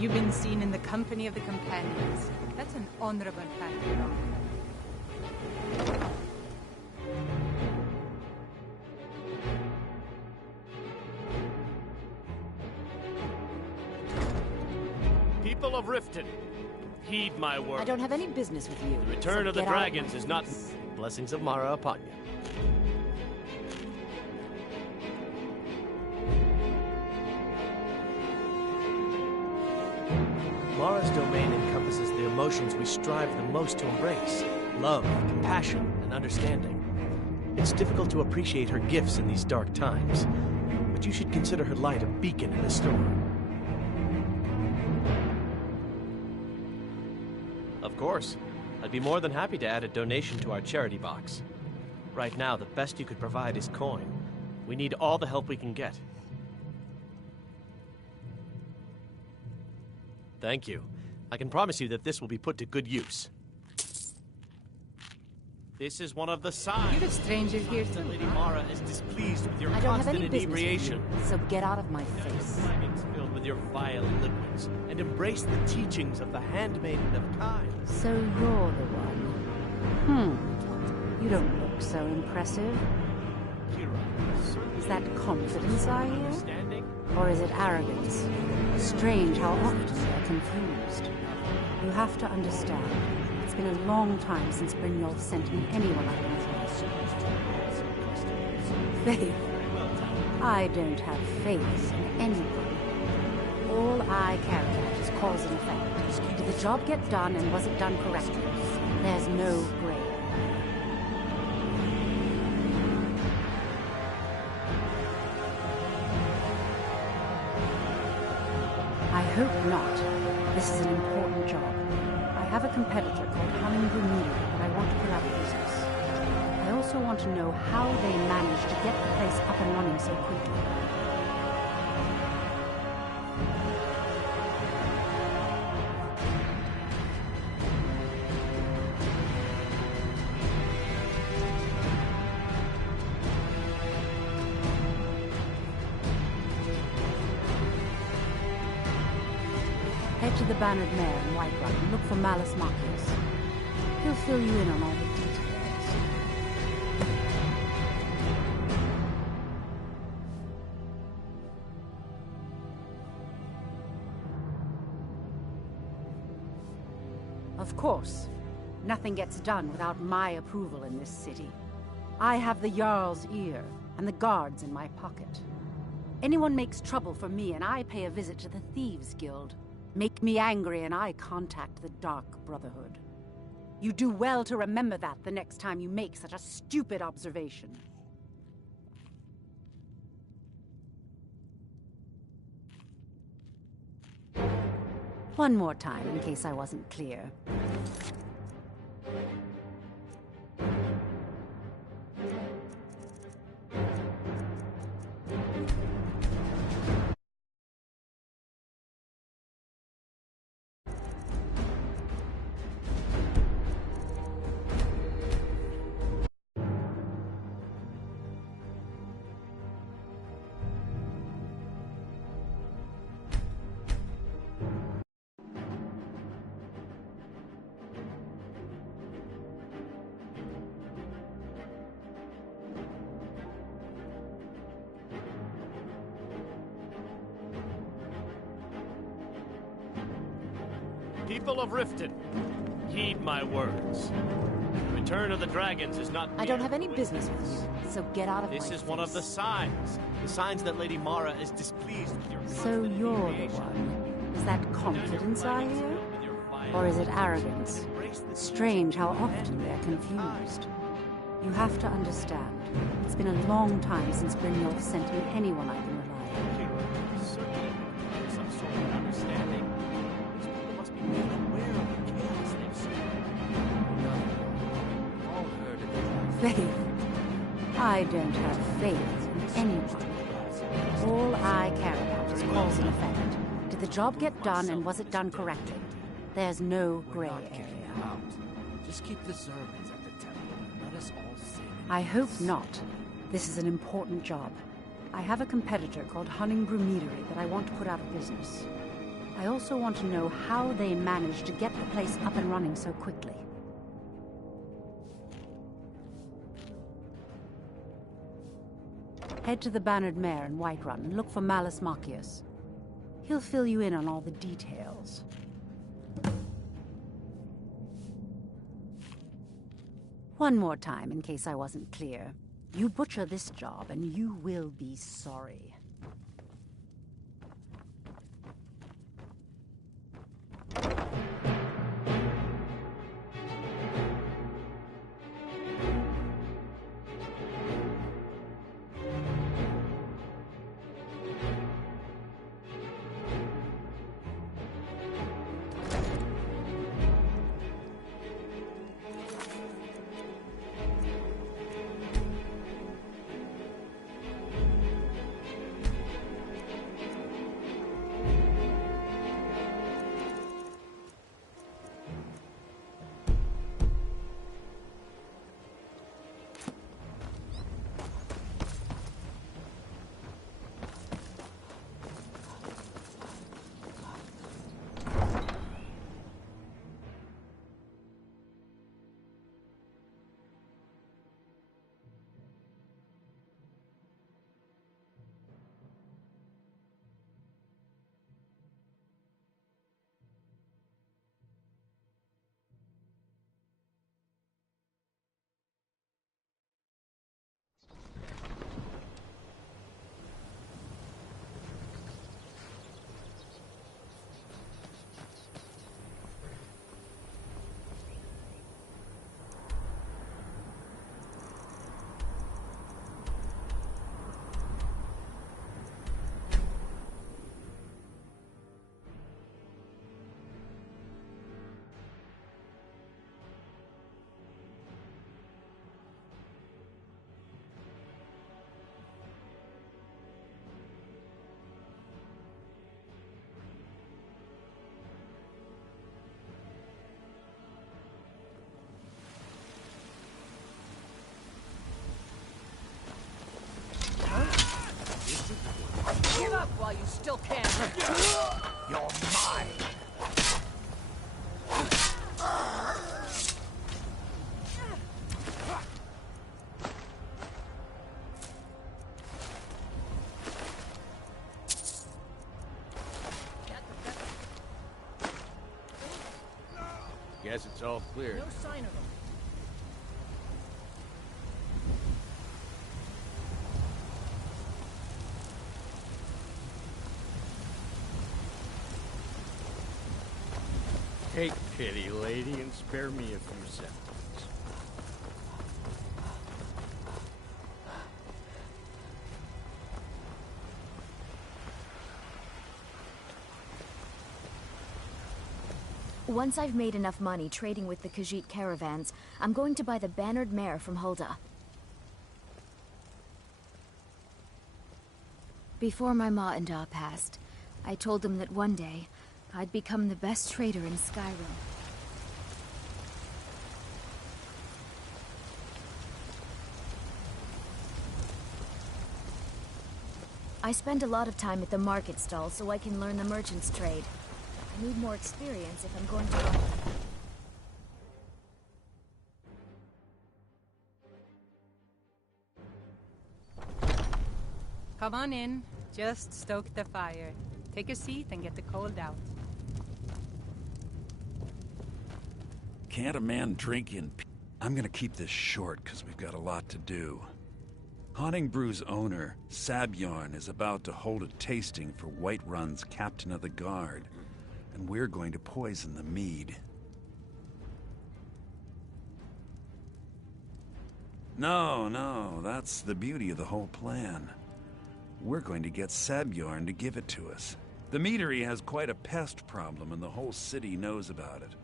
You've been seen in the company of the companions. That's an honorable fact, Your Honor. People of Riften, heed my word. I don't have any business with you. The return so of the get out dragons my is not... face. Blessings of Mara upon you. Mara's domain encompasses the emotions we strive the most to embrace. Love, compassion, and understanding. It's difficult to appreciate her gifts in these dark times, but you should consider her light a beacon in the storm. Of course. I'd be more than happy to add a donation to our charity box. Right now, the best you could provide is coin. We need all the help we can get. Thank you. I can promise you that this will be put to good use. This is one of the signs. You're a stranger here, That too. Lady Mara is displeased with your I don't have constant any business with inebriation. you, so get out of my face. Flaggings filled with your vile liquids, and embrace the teachings of the Handmaiden of Kai. So you're the one. You don't look so impressive. Is that confidence I hear? Or is it arrogance? Strange how often they're confused. You have to understand, it's been a long time since Brynjolf sent me anyone I can trust. Faith. I don't have faith in anyone. All I care about is cause and effect. Did the job get done, and was it done correctly? There's no gray. I hope not. This is an important job. I have a competitor called Hummingbrew Meadery that I want to put out of business. I also want to know how they managed to get the place up and running so quickly. Head to the Bannered Mare in Whiterun and look for Malus Marcius. He'll fill you in on all the details. Of course, nothing gets done without my approval in this city. I have the Jarl's ear and the guards in my pocket. Anyone makes trouble for me and I pay a visit to the Thieves' Guild. Make me angry and I contact the Dark Brotherhood. You do well to remember that the next time you make such a stupid observation. One more time, in case I wasn't clear. People of Riften, heed my words. The return of the dragons is not... I don't have any business with you, so get out of my face. This is one of the signs. The signs that Lady Mara is displeased with your... So you're the one. Is that confidence I hear? Or is it arrogance? Strange how often they're confused. You have to understand, it's been a long time since Brynjolf sent me anyone I can rely on. Certainly, some sort of understanding. These people must be made aware of the chaos they've seen. All heard of it. Faith. I don't have faith in anyone. All I care about is cause and effect. Did the job get done, and was it done correctly? There's no gray area. Just keep the servants at the temple and let us all sing. I hope not. This is an important job. I have a competitor called Hummingbrew Meadery that I want to put out of business. I also want to know how they managed to get the place up and running so quickly. Head to the Bannered Mare in Whiterun and look for Malus Machius. He'll fill you in on all the details. One more time, in case I wasn't clear. You butcher this job, and you will be sorry. Give up while you still can. You're mine. Guess it's all clear. No sign of them. Take pity, lady, and spare me a few seconds. Once I've made enough money trading with the Khajiit caravans, I'm going to buy the Bannered Mare from Hulda. Before my ma and Da passed, I told them that one day, I'd become the best trader in Skyrim. I spend a lot of time at the market stall so I can learn the merchant's trade. I need more experience if I'm going to... Come on in. Just stoke the fire. Take a seat and get the cold out. Can't a man drink in peace? I'm gonna keep this short, because we've got a lot to do. Haunting Brew's owner, Sabjorn, is about to hold a tasting for Whiterun's Captain of the Guard, and we're going to poison the mead. No, that's the beauty of the whole plan. We're going to get Sabjorn to give it to us. The meadery has quite a pest problem, and the whole city knows about it.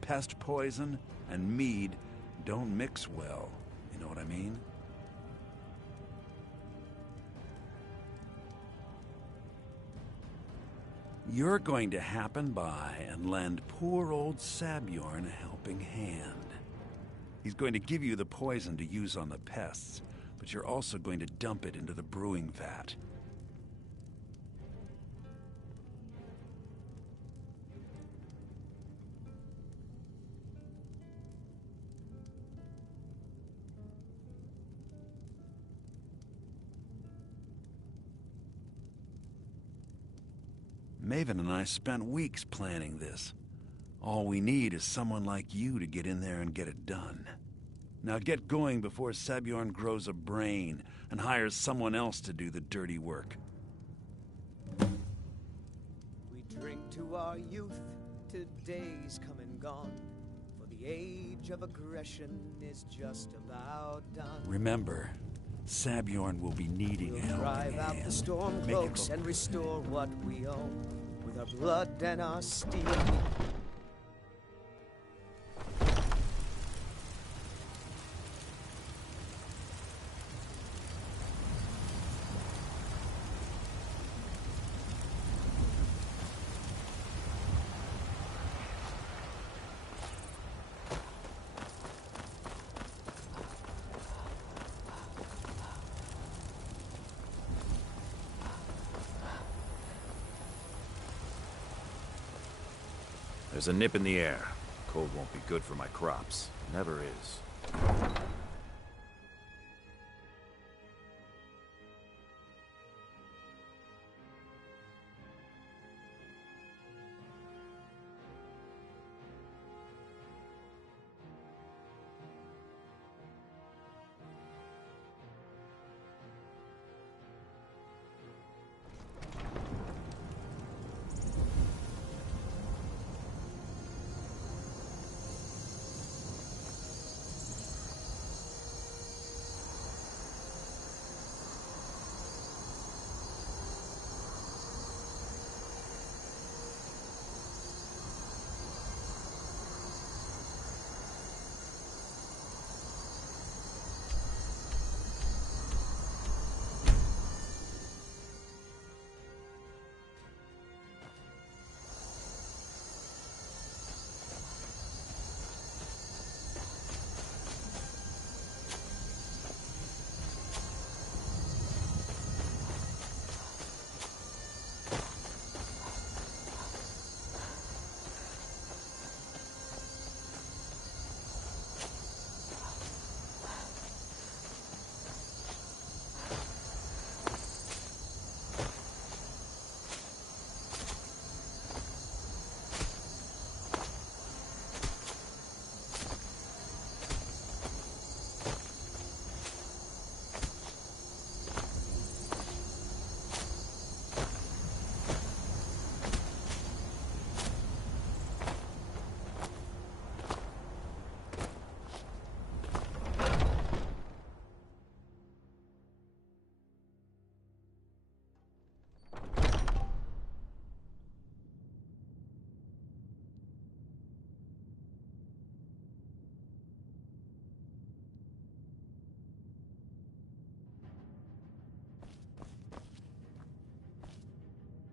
Pest poison and mead don't mix well, you know what I mean? You're going to happen by and lend poor old Sabjorn a helping hand. He's going to give you the poison to use on the pests, but you're also going to dump it into the brewing vat. Maven and I spent weeks planning this. All we need is someone like you to get in there and get it done. Now get going before Sabjorn grows a brain and hires someone else to do the dirty work. We drink to our youth, today's come and gone. For the age of aggression is just about done. Remember, Sabjorn will be needing help. Drive out the storm cloaks and restore what we own with our blood and our steel. There's a nip in the air. Cold won't be good for my crops. Never is.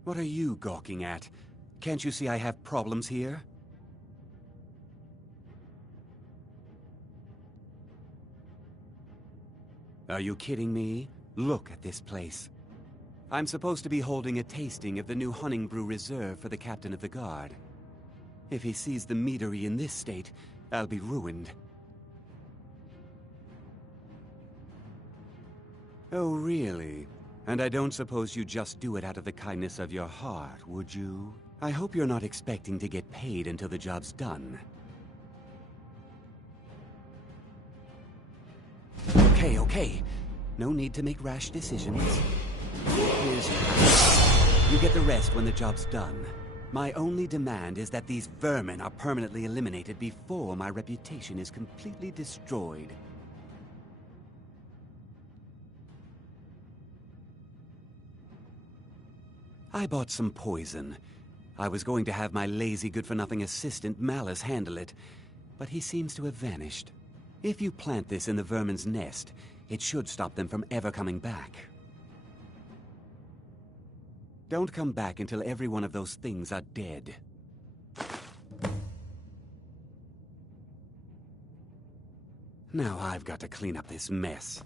What are you gawking at? Can't you see I have problems here? Are you kidding me? Look at this place. I'm supposed to be holding a tasting of the new Hunting Brew Reserve for the captain of the guard. If he sees the meadery in this state, I'll be ruined. Oh, really? And I don't suppose you just do it out of the kindness of your heart, would you? I hope you're not expecting to get paid until the job's done. Okay. No need to make rash decisions. You get the rest when the job's done. My only demand is that these vermin are permanently eliminated before my reputation is completely destroyed. I bought some poison. I was going to have my lazy, good-for-nothing assistant Malice handle it, but he seems to have vanished. If you plant this in the vermin's nest, it should stop them from ever coming back. Don't come back until every one of those things are dead. Now I've got to clean up this mess.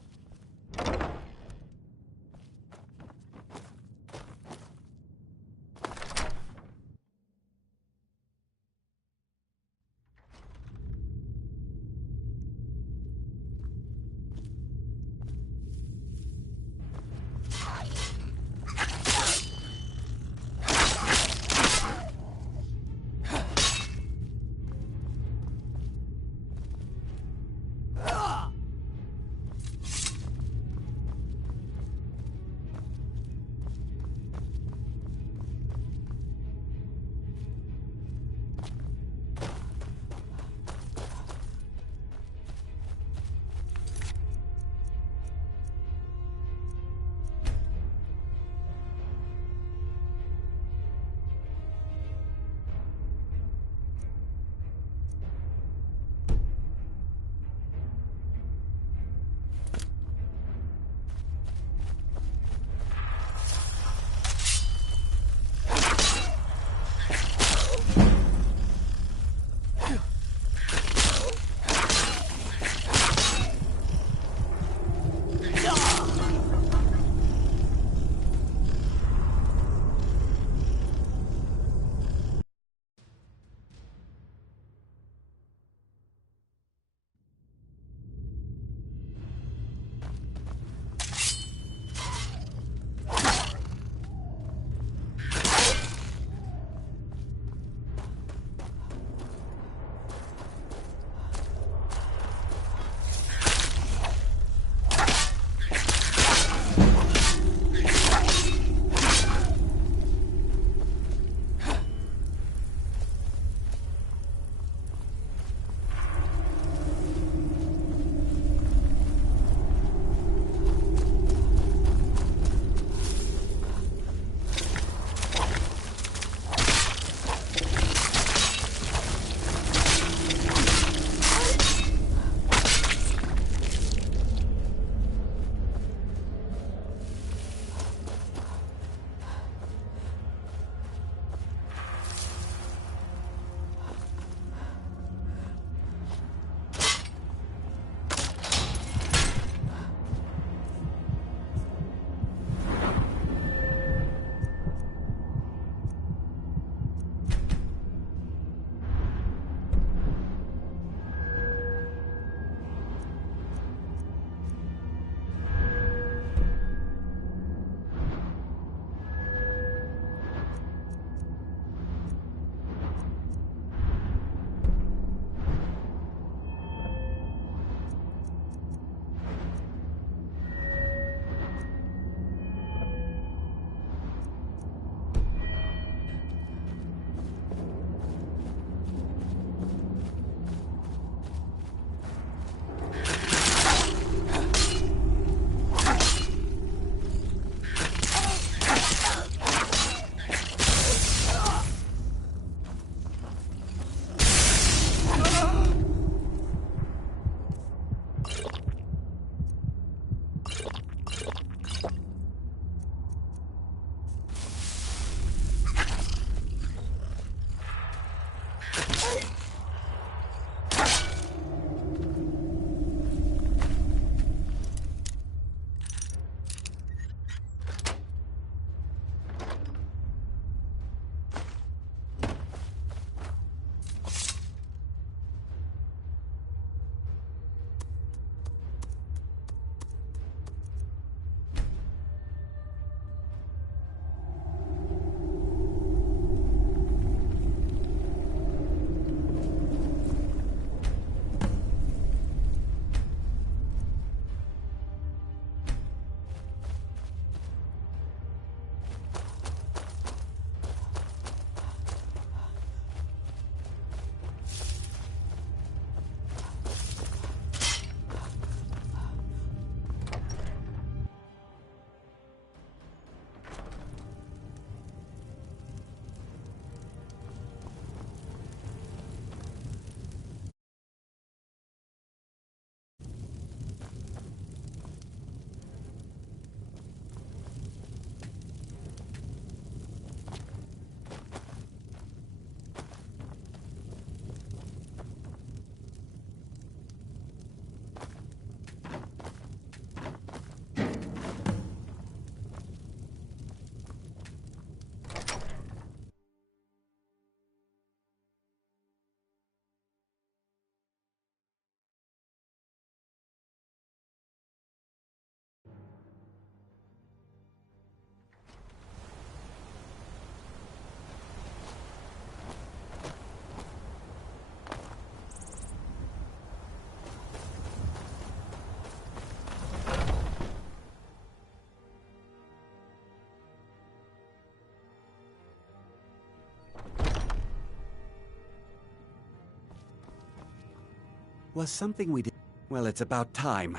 Was something we did... Well, it's about time.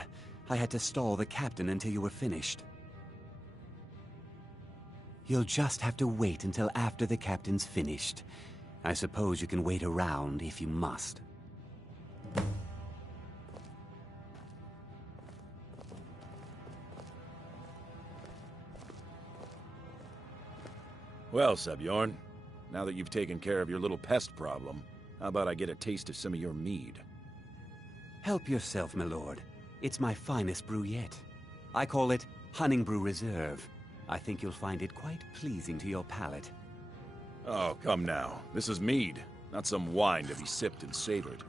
I had to stall the captain until you were finished. You'll just have to wait until after the captain's finished. I suppose you can wait around if you must. Well, Sebjorn, now that you've taken care of your little pest problem, how about I get a taste of some of your mead? Help yourself, my lord. It's my finest brew yet. I call it Honningbrew Reserve. I think you'll find it quite pleasing to your palate. Oh, come now. This is mead, not some wine to be sipped and savored.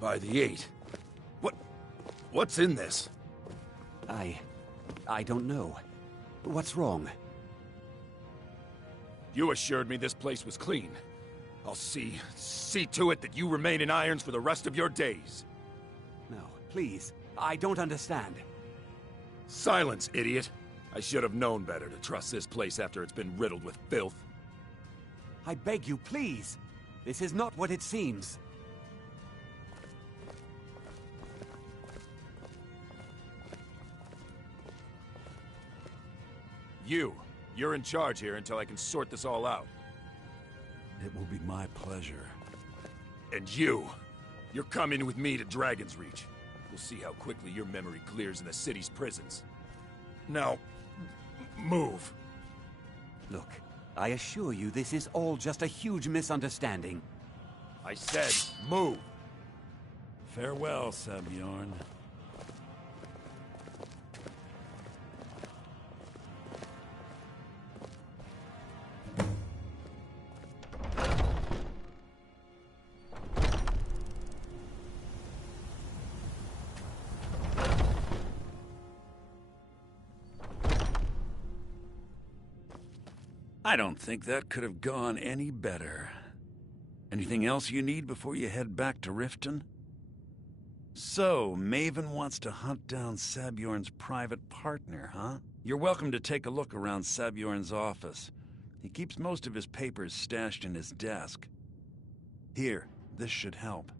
By the 8. What's in this? I don't know. What's wrong? You assured me this place was clean. I'll see to it that you remain in irons for the rest of your days. No, please. I don't understand. Silence, idiot. I should have known better to trust this place after it's been riddled with filth. I beg you, please. This is not what it seems. You're in charge here until I can sort this all out. It will be my pleasure. And you're coming with me to Dragon's Reach. We'll see how quickly your memory clears in the city's prisons. Now, move. Look, I assure you this is all just a huge misunderstanding. I said, move. Farewell, Sebjorn. I don't think that could have gone any better. Anything else you need before you head back to Riften? So, Maven wants to hunt down Sabjorn's private partner, huh? You're welcome to take a look around Sabjorn's office. He keeps most of his papers stashed in his desk. Here, this should help.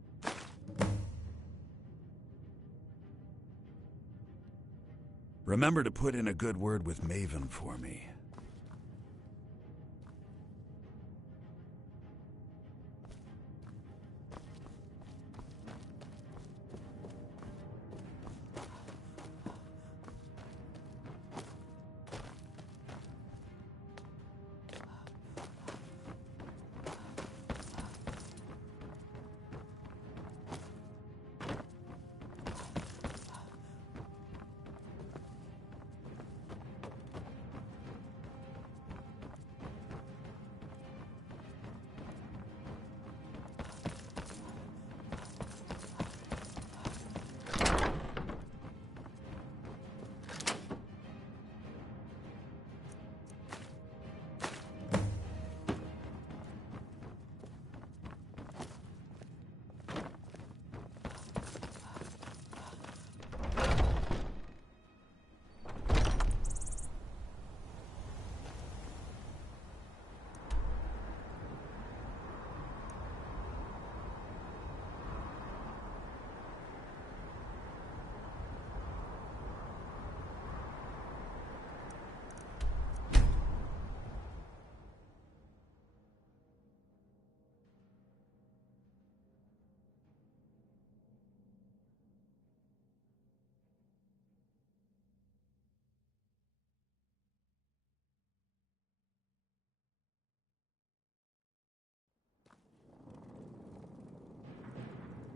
Remember to put in a good word with Maven for me.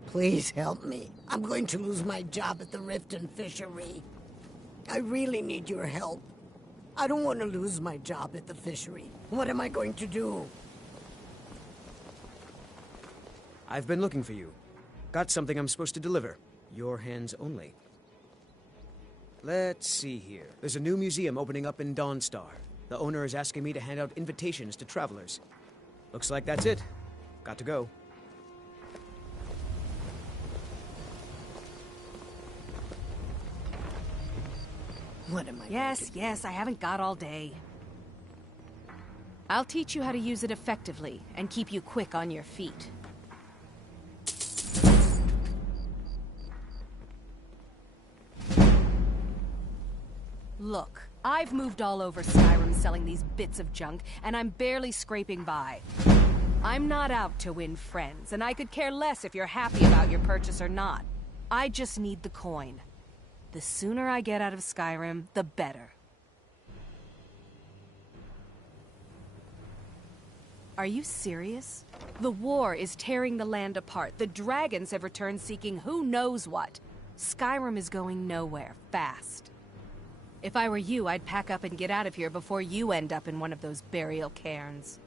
Please help me. I'm going to lose my job at the Riften fishery. I really need your help. I don't want to lose my job at the fishery. What am I going to do? I've been looking for you. Got something I'm supposed to deliver. Your hands only. Let's see here. There's a new museum opening up in Dawnstar. The owner is asking me to hand out invitations to travelers. Looks like that's it. Got to go. What am I Yes, I haven't got all day. I'll teach you how to use it effectively and keep you quick on your feet. Look, I've moved all over Skyrim selling these bits of junk, and I'm barely scraping by. I'm not out to win friends, and I could care less if you're happy about your purchase or not. I just need the coin. The sooner I get out of Skyrim, the better. Are you serious? The war is tearing the land apart. The dragons have returned seeking who knows what. Skyrim is going nowhere, fast. If I were you, I'd pack up and get out of here before you end up in one of those burial cairns.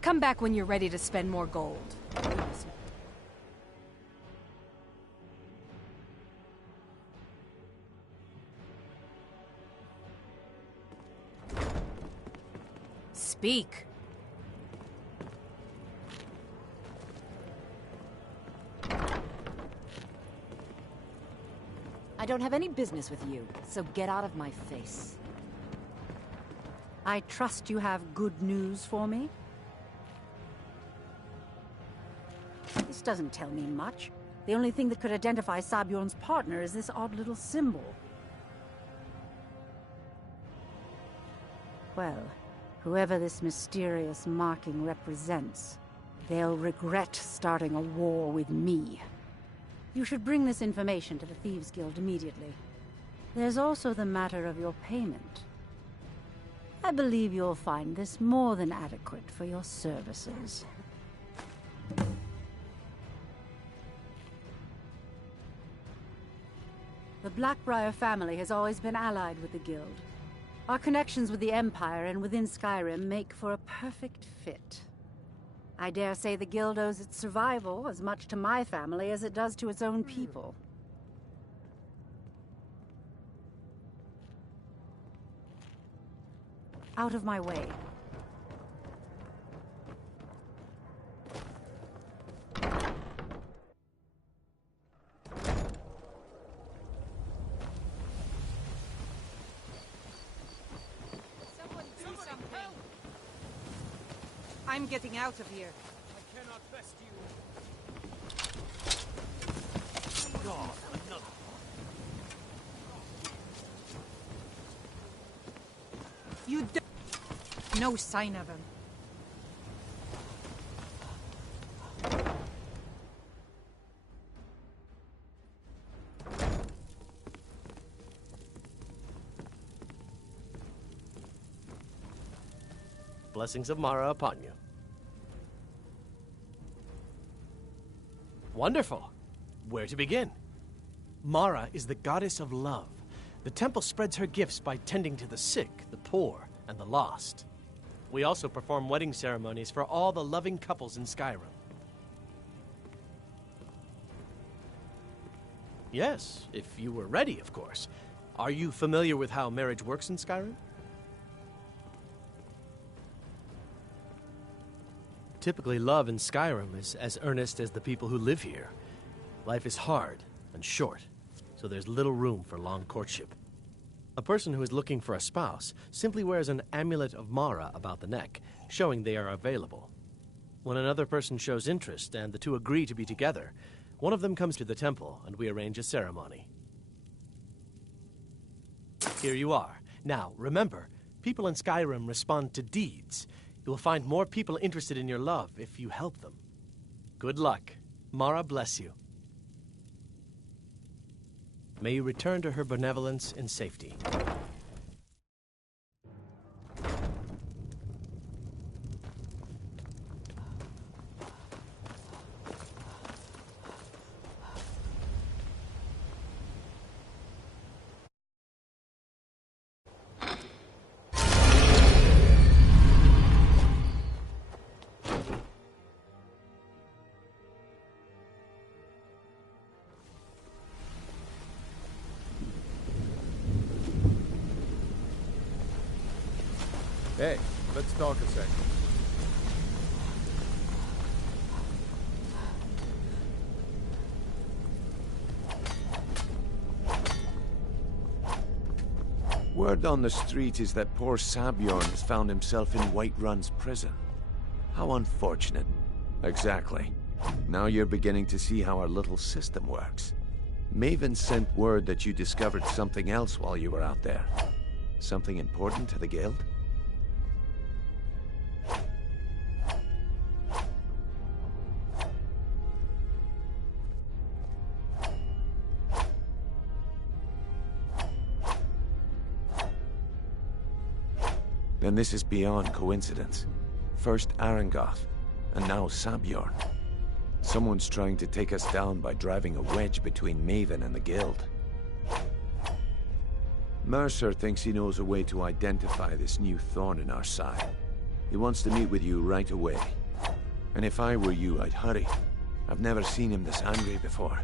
Come back when you're ready to spend more gold. Speak. I don't have any business with you, so get out of my face. I trust you have good news for me? This doesn't tell me much. The only thing that could identify Sabjorn's partner is this odd little symbol. Well, whoever this mysterious marking represents, they'll regret starting a war with me. You should bring this information to the Thieves' Guild immediately. There's also the matter of your payment. I believe you'll find this more than adequate for your services. The Blackbriar family has always been allied with the Guild. Our connections with the Empire and within Skyrim make for a perfect fit. I dare say the Guild owes its survival as much to my family as it does to its own people. Out of my way. I'm getting out of here. I cannot best you. God, another. You no sign of him. Blessings of Mara upon you. Wonderful. Where to begin? Mara is the goddess of love. The temple spreads her gifts by tending to the sick, the poor, and the lost. We also perform wedding ceremonies for all the loving couples in Skyrim. Yes, if you were ready, of course. Are you familiar with how marriage works in Skyrim? Typically, love in Skyrim is as earnest as the people who live here. Life is hard and short, so there's little room for long courtship. A person who is looking for a spouse simply wears an amulet of Mara about the neck, showing they are available. When another person shows interest and the two agree to be together, one of them comes to the temple and we arrange a ceremony. Here you are. Now, remember, people in Skyrim respond to deeds. You will find more people interested in your love if you help them. Good luck. Mara bless you. May you return to her benevolence in safety. Hey, let's talk a sec. Word on the street is that poor Sabjorn has found himself in Whiterun's prison. How unfortunate. Exactly. Now you're beginning to see how our little system works. Maven sent word that you discovered something else while you were out there. Something important to the guild? Then this is beyond coincidence. First Arangoth, and now Sabjorn. Someone's trying to take us down by driving a wedge between Maven and the guild. Mercer thinks he knows a way to identify this new thorn in our side. He wants to meet with you right away. And if I were you, I'd hurry. I've never seen him this angry before.